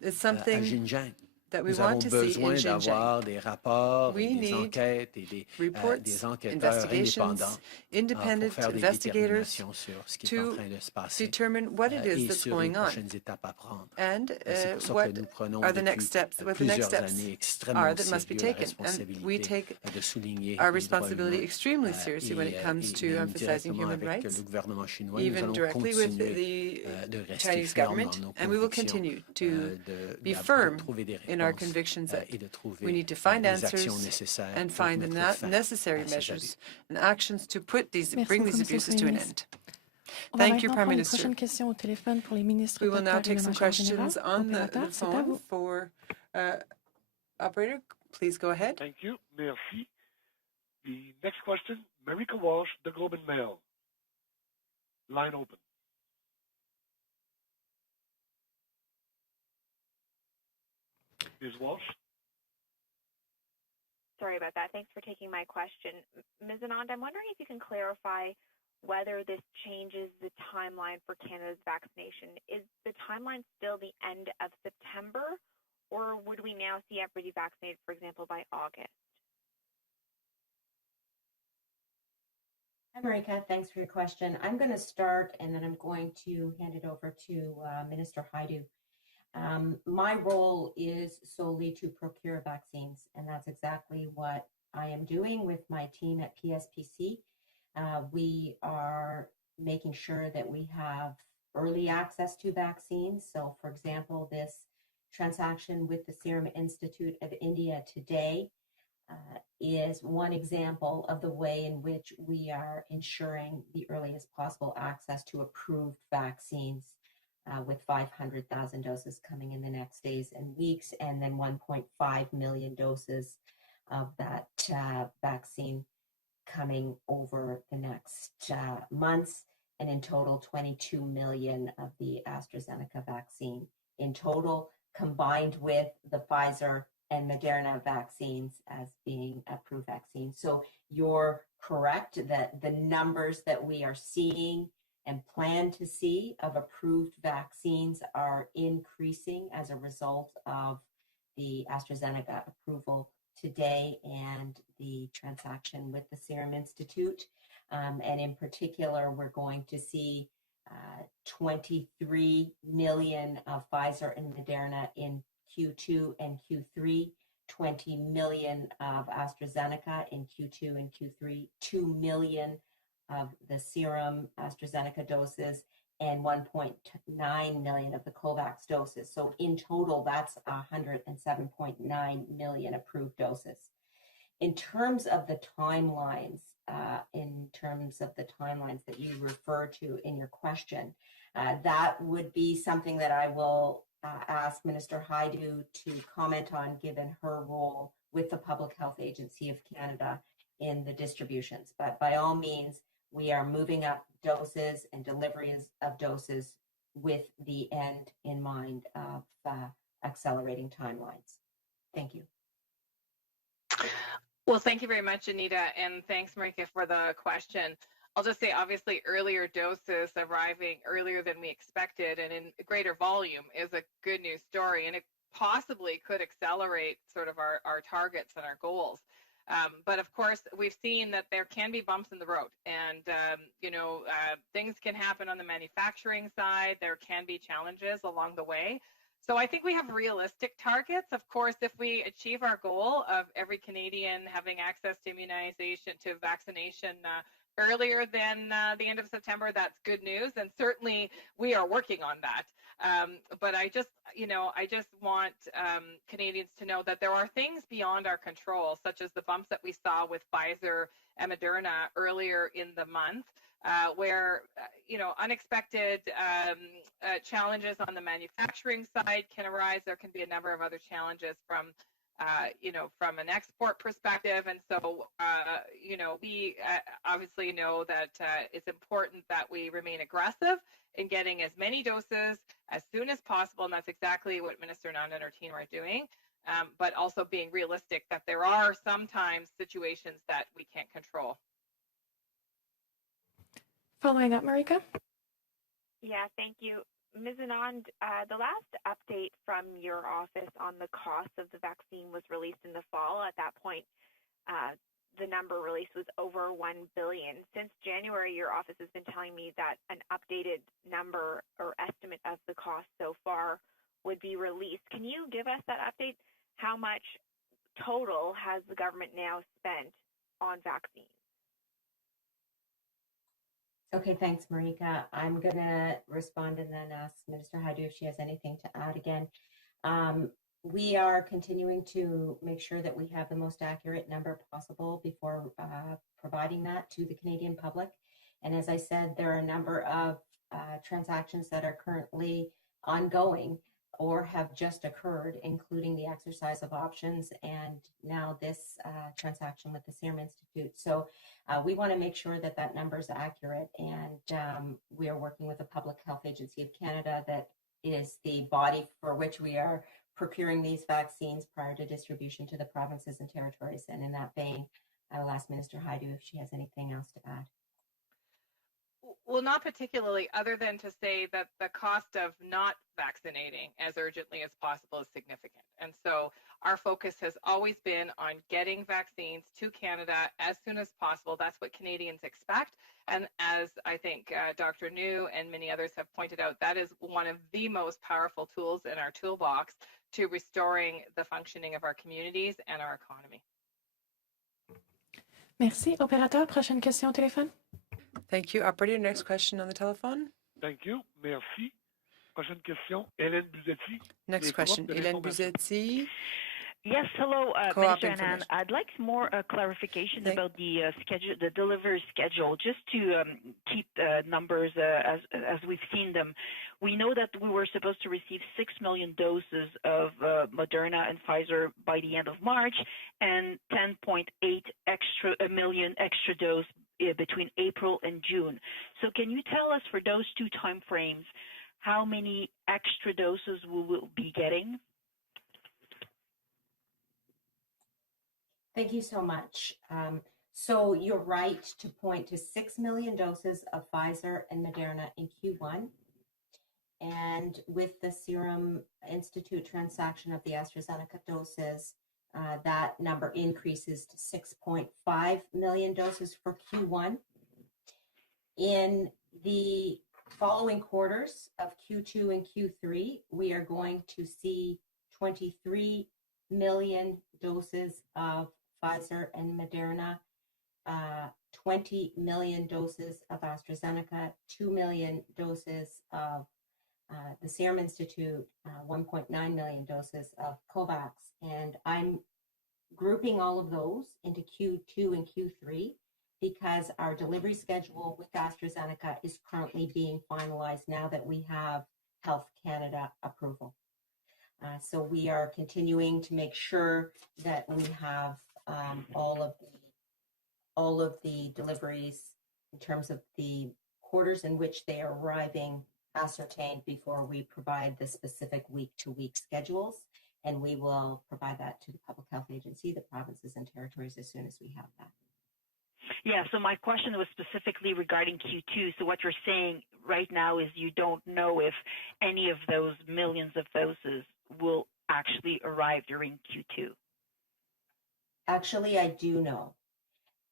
It's something that we want to see in Xinjiang. We need reports, investigations, independent investigators to determine what it is that's going on and what are the next steps, what the next steps are that must be taken. And we take our responsibility extremely seriously when it comes to emphasizing human rights, even directly with the Chinese government, and we will continue to be firm in our convictions that we need to find answers and find the necessary measures and actions to bring these abuses to an end. Thank you, Prime Minister. We will now take some questions on the phone for operator. Please go ahead. Thank you. Merci. The next question, Marika Walsh, The Globe and Mail. Line open. Ms. Walsh? Sorry about that. Thanks for taking my question. Ms. Anand, I'm wondering if you can clarify whether this changes the timeline for Canada's vaccination. Is the timeline still the end of September, or would we now see everybody vaccinated, for example, by August? Hi, Marika. Thanks for your question. I'm going to start, and then I'm going to hand it over to Minister Hajdu. My role is solely to procure vaccines, and that's exactly what I am doing with my team at PSPC. We are making sure that we have early access to vaccines. So, for example, this transaction with the Serum Institute of India today is one example of the way in which we are ensuring the earliest possible access to approved vaccines. With 500,000 doses coming in the next days and weeks, and then 1.5 million doses of that vaccine coming over the next months, and in total 22 million of the AstraZeneca vaccine in total, combined with the Pfizer and Moderna vaccines as being approved vaccines. So you're correct that the numbers that we are seeing and plan to see of approved vaccines are increasing as a result of the AstraZeneca approval today and the transaction with the Serum Institute. And in particular, we're going to see 23 million of Pfizer and Moderna in Q2 and Q3, 20 million of AstraZeneca in Q2 and Q3, 2 million of the Serum AstraZeneca doses, and 1.9 million of the COVAX doses. So in total, that's 107.9 million approved doses. In terms of the timelines, that you refer to in your question, that would be something that I will ask Minister Hajdu to comment on, given her role with the Public Health Agency of Canada in the distributions. But by all means, we are moving up doses and deliveries of doses with the end in mind of accelerating timelines. Thank you. Well, thank you very much, Anita, and thanks, Marika, for the question. I'll just say, obviously, earlier doses arriving earlier than we expected and in greater volume is a good news story, and it possibly could accelerate sort of our targets and our goals. But of course, we've seen that there can be bumps in the road, and things can happen on the manufacturing side. There can be challenges along the way. So I think we have realistic targets. Of course, if we achieve our goal of every Canadian having access to immunization, to vaccination earlier than the end of September, that's good news, and certainly we are working on that. But I just want Canadians to know that there are things beyond our control, such as the bumps that we saw with Pfizer and Moderna earlier in the month, where unexpected challenges on the manufacturing side can arise. There can be a number of other challenges from from an export perspective. And so, we obviously know that it's important that we remain aggressive in getting as many doses as soon as possible. And that's exactly what Minister Nanda and her team are doing. But also being realistic that there are sometimes situations that we can't control. Following up, Marika? Yeah, thank you. Ms. Anand, the last update from your office on the cost of the vaccine was released in the fall. At that point, the number released was over $1 billion. Since January, your office has been telling me that an updated number or estimate of the cost so far would be released. Can you give us that update? How much total has the government now spent on vaccines? Okay, thanks, Marika. I'm going to respond and then ask Minister Hajdu if she has anything to add again. We are continuing to make sure that we have the most accurate number possible before providing that to the Canadian public. And as I said, there are a number of transactions that are currently ongoing or have just occurred, including the exercise of options and now this transaction with the Serum Institute. So we want to make sure that that number is accurate, and we are working with the Public Health Agency of Canada, that is the body for which we are procuring these vaccines prior to distribution to the provinces and territories. And in that vein, I will ask Minister Hajdu if she has anything else to add. Well, not particularly, other than to say that the cost of not vaccinating as urgently as possible is significant. And so our focus has always been on getting vaccines to Canada as soon as possible. That's what Canadians expect. And as I think Dr. New and many others have pointed out, that is one of the most powerful tools in our toolbox to restoring the functioning of our communities and our economy. Merci. Opérateur, prochaine question au téléphone. Thank you. Operator, next question on the telephone. Thank you. Merci. Prochaine question, Hélène Buzetti. Next question, Hélène Buzetti. Yes, hello, Minister Anand. I'd like more clarification about the schedule, the delivery schedule, just to keep the numbers as we've seen them. We know that we were supposed to receive 6 million doses of Moderna and Pfizer by the end of March, and 10.8 million extra doses between April and June. So can you tell us, for those two time frames, how many extra doses we will be getting? Thank you so much. So you're right to point to 6 million doses of Pfizer and Moderna in Q1. And with the Serum Institute transaction of the AstraZeneca doses, that number increases to 6.5 million doses for Q1. In the following quarters of Q2 and Q3, we are going to see 23 million doses of Pfizer and Moderna, 20 million doses of AstraZeneca, 2 million doses of the Serum Institute, 1.9 million doses of COVAX. And I'm grouping all of those into Q2 and Q3 because our delivery schedule with AstraZeneca is currently being finalized now that we have Health Canada approval. So we are continuing to make sure that we have all of the deliveries in terms of the quarters in which they are arriving ascertained before we provide the specific week-to-week schedules. And we will provide that to the Public Health Agency, the provinces and territories, as soon as we have that. Yeah, so my question was specifically regarding Q2. So what you're saying right now is you don't know if any of those millions of doses will actually arrive during Q2. Actually, I do know.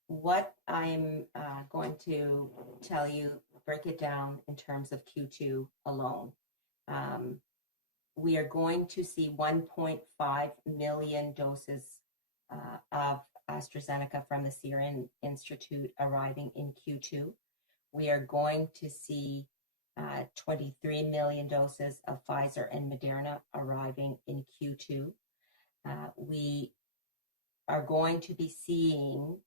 What I'm going to tell you, break it down in terms of Q2 alone. We are going to see 1.5 million doses of AstraZeneca from the Serum Institute arriving in Q2. We are going to see 23 million doses of Pfizer and Moderna arriving in Q2. We are going to be seeing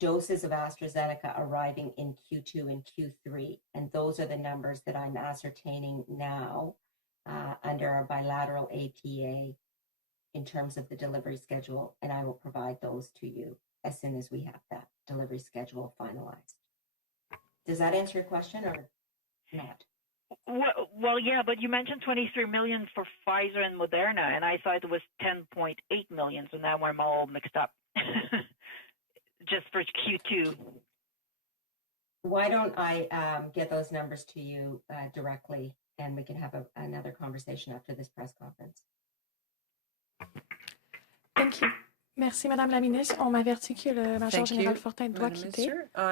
doses of AstraZeneca arriving in Q2 and Q3. And those are the numbers that I'm ascertaining now under our bilateral APA in terms of the delivery schedule, and I will provide those to you as soon as we have that delivery schedule finalized. Does that answer your question or not? Well, yeah, but you mentioned 23 million for Pfizer and Moderna, and I thought it was 10.8 million, so now I'm all mixed up. Just for Q2. Why don't I get those numbers to you directly, and we can have another conversation after this press conference. Thank you. Merci, Madame la Ministre. On m'avertit que le Major Général Fortin doit quitter.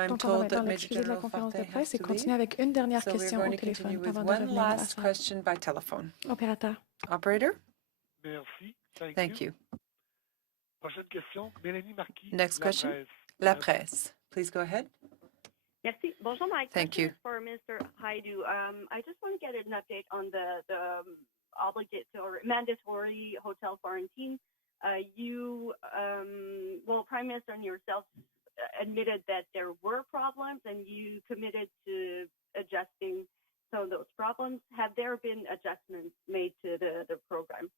Donc, on va maintenant l'excuser de la conférence de presse et continuer avec une dernière question au téléphone avant de revenir à la salle. Question by telephone. Opérateur. Operator. Merci. Thank you. Prochaine question, Mélanie Marquis. Next question. La Presse. Please go ahead. Merci. Bonjour, my Thank you. for Mr. Haidu. I just want to get an update on the obligatory mandatory hotel quarantine. Prime Minister and yourself admitted that there were problems, and you committed to adjusting some of those problems. Have there been adjustments made to the program?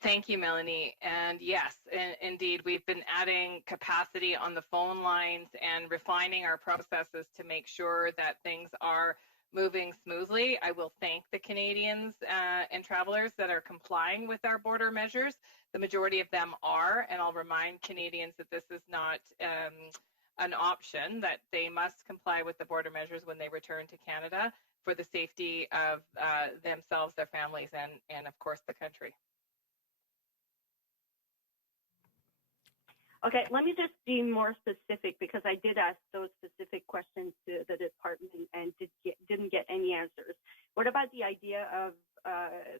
Thank you, Melanie. And yes, indeed, we've been adding capacity on the phone lines and refining our processes to make sure that things are moving smoothly. I will thank the Canadians and travelers that are complying with our border measures. The majority of them are, and I'll remind Canadians that this is not an option, that they must comply with the border measures when they return to Canada for the safety of themselves, their families, and of course, the country. Okay, let me just be more specific, because I did ask those specific questions to the department and didn't get any answers. What about the idea of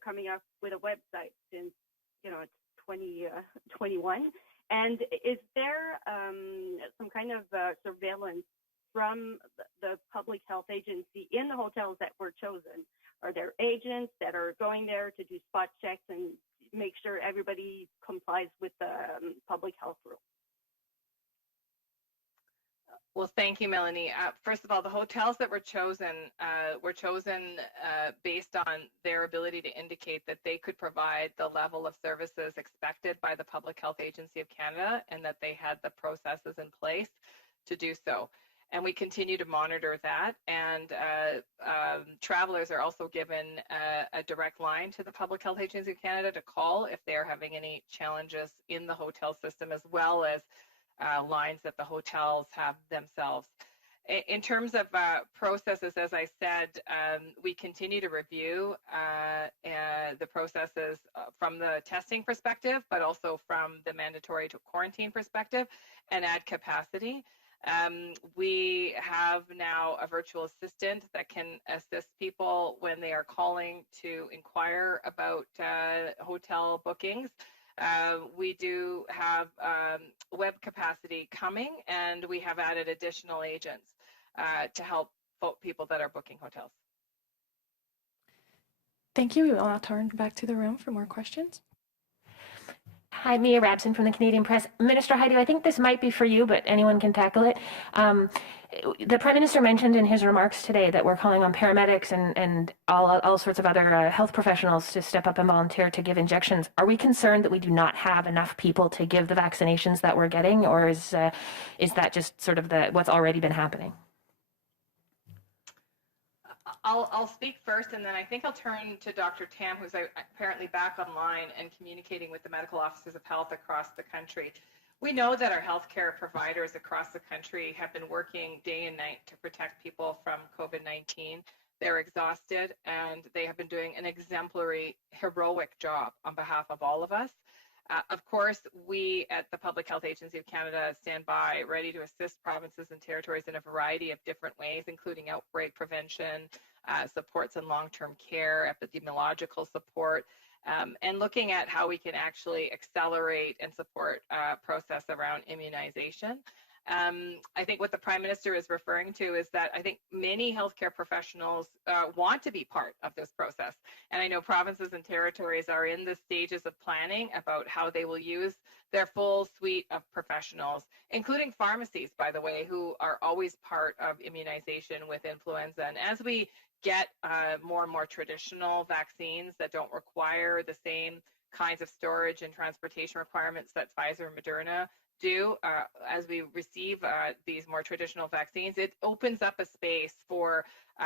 coming up with a website, since it's 2021? And is there some kind of surveillance from the public health agency in the hotels that were chosen? Are there agents that are going there to do spot checks and make sure everybody complies with the public health rules? Well, thank you, Melanie. First of all, the hotels that were chosen based on their ability to indicate that they could provide the level of services expected by the Public Health Agency of Canada, and that they had the processes in place to do so. And we continue to monitor that. And travelers are also given a direct line to the Public Health Agency of Canada to call if they're having any challenges in the hotel system, as well as lines that the hotels have themselves. In terms of processes, as I said, we continue to review the processes from the testing perspective, but also from the mandatory quarantine perspective, and add capacity. We have now a virtual assistant that can assist people when they are calling to inquire about hotel bookings. We do have web capacity coming, and we have added additional agents to help people that are booking hotels. Thank you. We will now turn back to the room for more questions. Hi, Mia Rabson from the Canadian Press. Minister Haidu, I think this might be for you, but anyone can tackle it. The Prime Minister mentioned in his remarks today that we're calling on paramedics and all sorts of other health professionals to step up and volunteer to give injections. Are we concerned that we do not have enough people to give the vaccinations that we're getting, or is that just sort of what's already been happening? I'll speak first, and then I think I'll turn to Dr. Tam, who's apparently back online and communicating with the medical officers of health across the country. We know that our healthcare providers across the country have been working day and night to protect people from COVID-19. They're exhausted, and they have been doing an exemplary, heroic job on behalf of all of us. Of course, we at the Public Health Agency of Canada stand by, ready to assist provinces and territories in a variety of different ways, including outbreak prevention, supports in long-term care, epidemiological support, and looking at how we can actually accelerate and support process around immunization. I think what the Prime Minister is referring to is that I think many healthcare professionals want to be part of this process. And I know provinces and territories are in the stages of planning about how they will use their full suite of professionals, including pharmacies, by the way, who are always part of immunization with influenza. And as we get more and more traditional vaccines that don't require the same kinds of storage and transportation requirements that Pfizer and Moderna do. As we receive these more traditional vaccines, it opens up a space for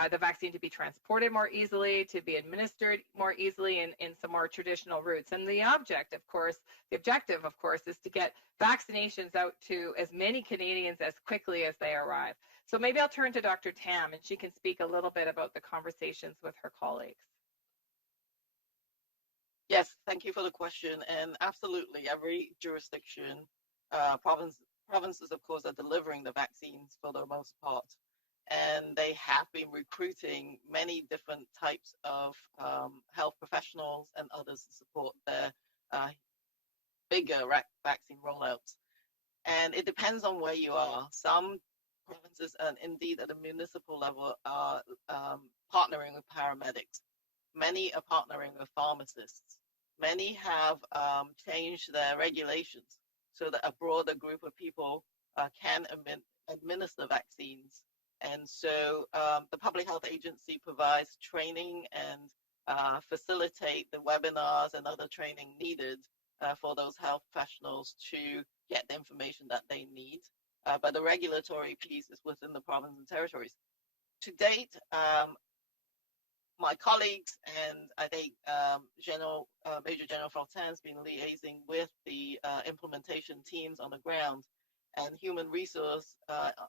the vaccine to be transported more easily, to be administered more easily in some more traditional routes. And the objective, of course, is to get vaccinations out to as many Canadians as quickly as they arrive. So maybe I'll turn to Dr. Tam, and she can speak a little bit about the conversations with her colleagues. Yes, thank you for the question. And absolutely, every jurisdiction, provinces, of course, are delivering the vaccines for the most part. And they have been recruiting many different types of health professionals and others to support their bigger vaccine rollouts. And it depends on where you are. Some provinces, and indeed at the municipal level, are partnering with paramedics. Many are partnering with pharmacists. Many have changed their regulations so that a broader group of people can administer vaccines. And so the Public Health Agency provides training and facilitate the webinars and other training needed for those health professionals to get the information that they need. But the regulatory piece is within the province and territories. To date, my colleagues and I think Major General Fortin has been liaising with the implementation teams on the ground, and human resource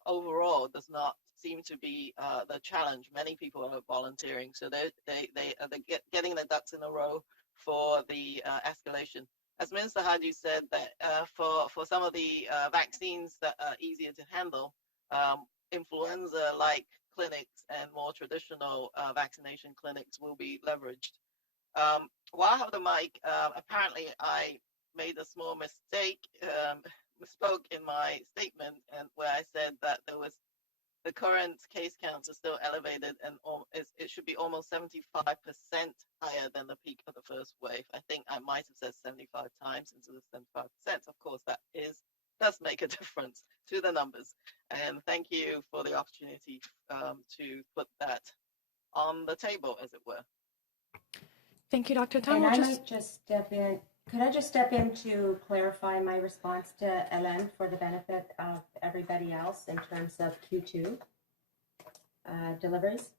overall does not seem to be the challenge. Many people are volunteering, so they're getting their ducks in a row for the escalation. As Minister Hajdu said, that for some of the vaccines that are easier to handle, influenza-like clinics and more traditional vaccination clinics will be leveraged. While I have the mic, apparently I made a small mistake, misspoke in my statement, and where I said that the current case counts are still elevated, and it should be almost 75% higher than the peak of the first wave. I think I might have said 75 times instead of 75%. Of course, that does make a difference to the numbers. And thank you for the opportunity to put that on the table, as it were. Thank you, Dr. Tam. And I might just step in. Could I just step in to clarify my response to Hélène for the benefit of everybody else in terms of Q2 deliveries?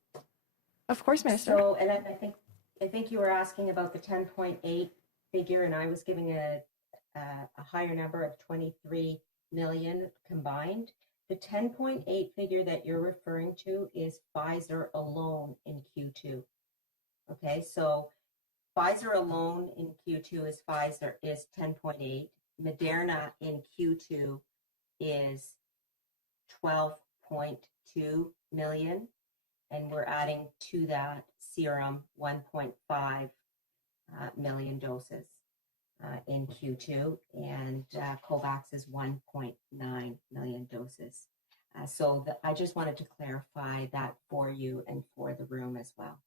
Of course, Minister. So, Hélène, I think you were asking about the 10.8 figure, and I was giving a higher number of 23 million combined. The 10.8 figure that you're referring to is Pfizer alone in Q2. Okay, so Pfizer alone in Q2 is 10.8. Moderna in Q2 is 12.2 million, and we're adding to that serum 1.5 million doses in Q2, and COVAX is 1.9 million doses. So I just wanted to clarify that for you and for the room as well.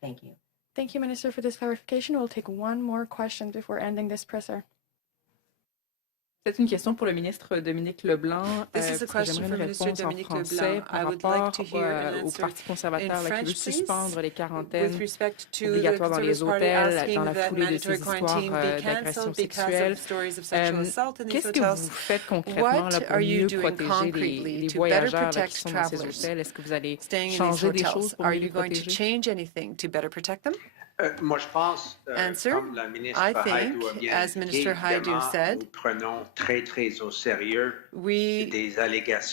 Thank you. Thank you, Minister, for this clarification. We'll take one more question before ending this presser. C'est une question pour le ministre Dominique Leblanc. This is a question for Minister Dominique Leblanc. I would like to hear an answer in French, please, with respect to the Conservative Party asking that mandatory quarantine be cancelled because of stories of sexual assault in these hotels. What are you doing concretely to better protect travelers staying in these hotels? Are you going to change anything to better protake them? Answer, I think, as Minister Hajdu said, we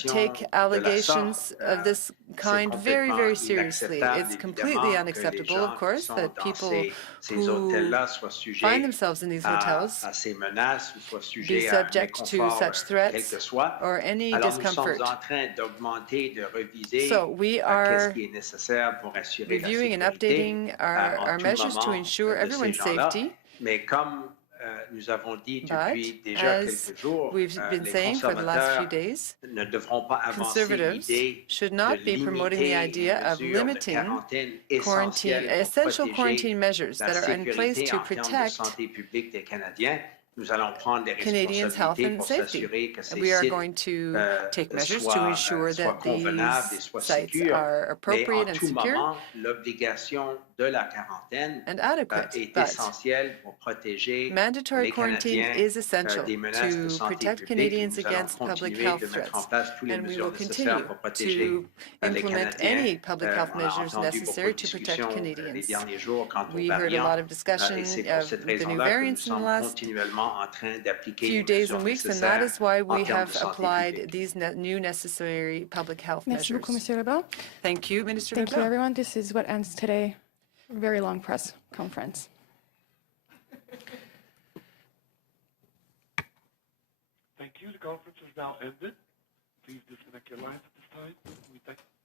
take allegations of this kind very, very seriously. It's completely unacceptable, of course, that people who find themselves in these hotels be subject to such threats or any discomfort. So we are reviewing and updating our measures to ensure everyone's safety. But as we've been saying for the last few days, Conservatives should not be promoting the idea of limiting essential quarantine measures that are in place to protect Canadians' health and safety. We are going to take measures to ensure that these sites are appropriate and secure and adequate. But mandatory quarantine is essential to protect Canadians against public health threats, and we will continue to implement any public health measures necessary to protect Canadians. We heard a lot of discussion of the new variants in the last few days and weeks, and that is why we have applied these new necessary public health Merci measures. beaucoup, Monsieur Leblanc. Thank you, Minister Thank you, Leblanc. everyone. This is what ends today. Very long press conference. Thank you. The conference is now ended. Please disconnect your lines at this time. We thank you.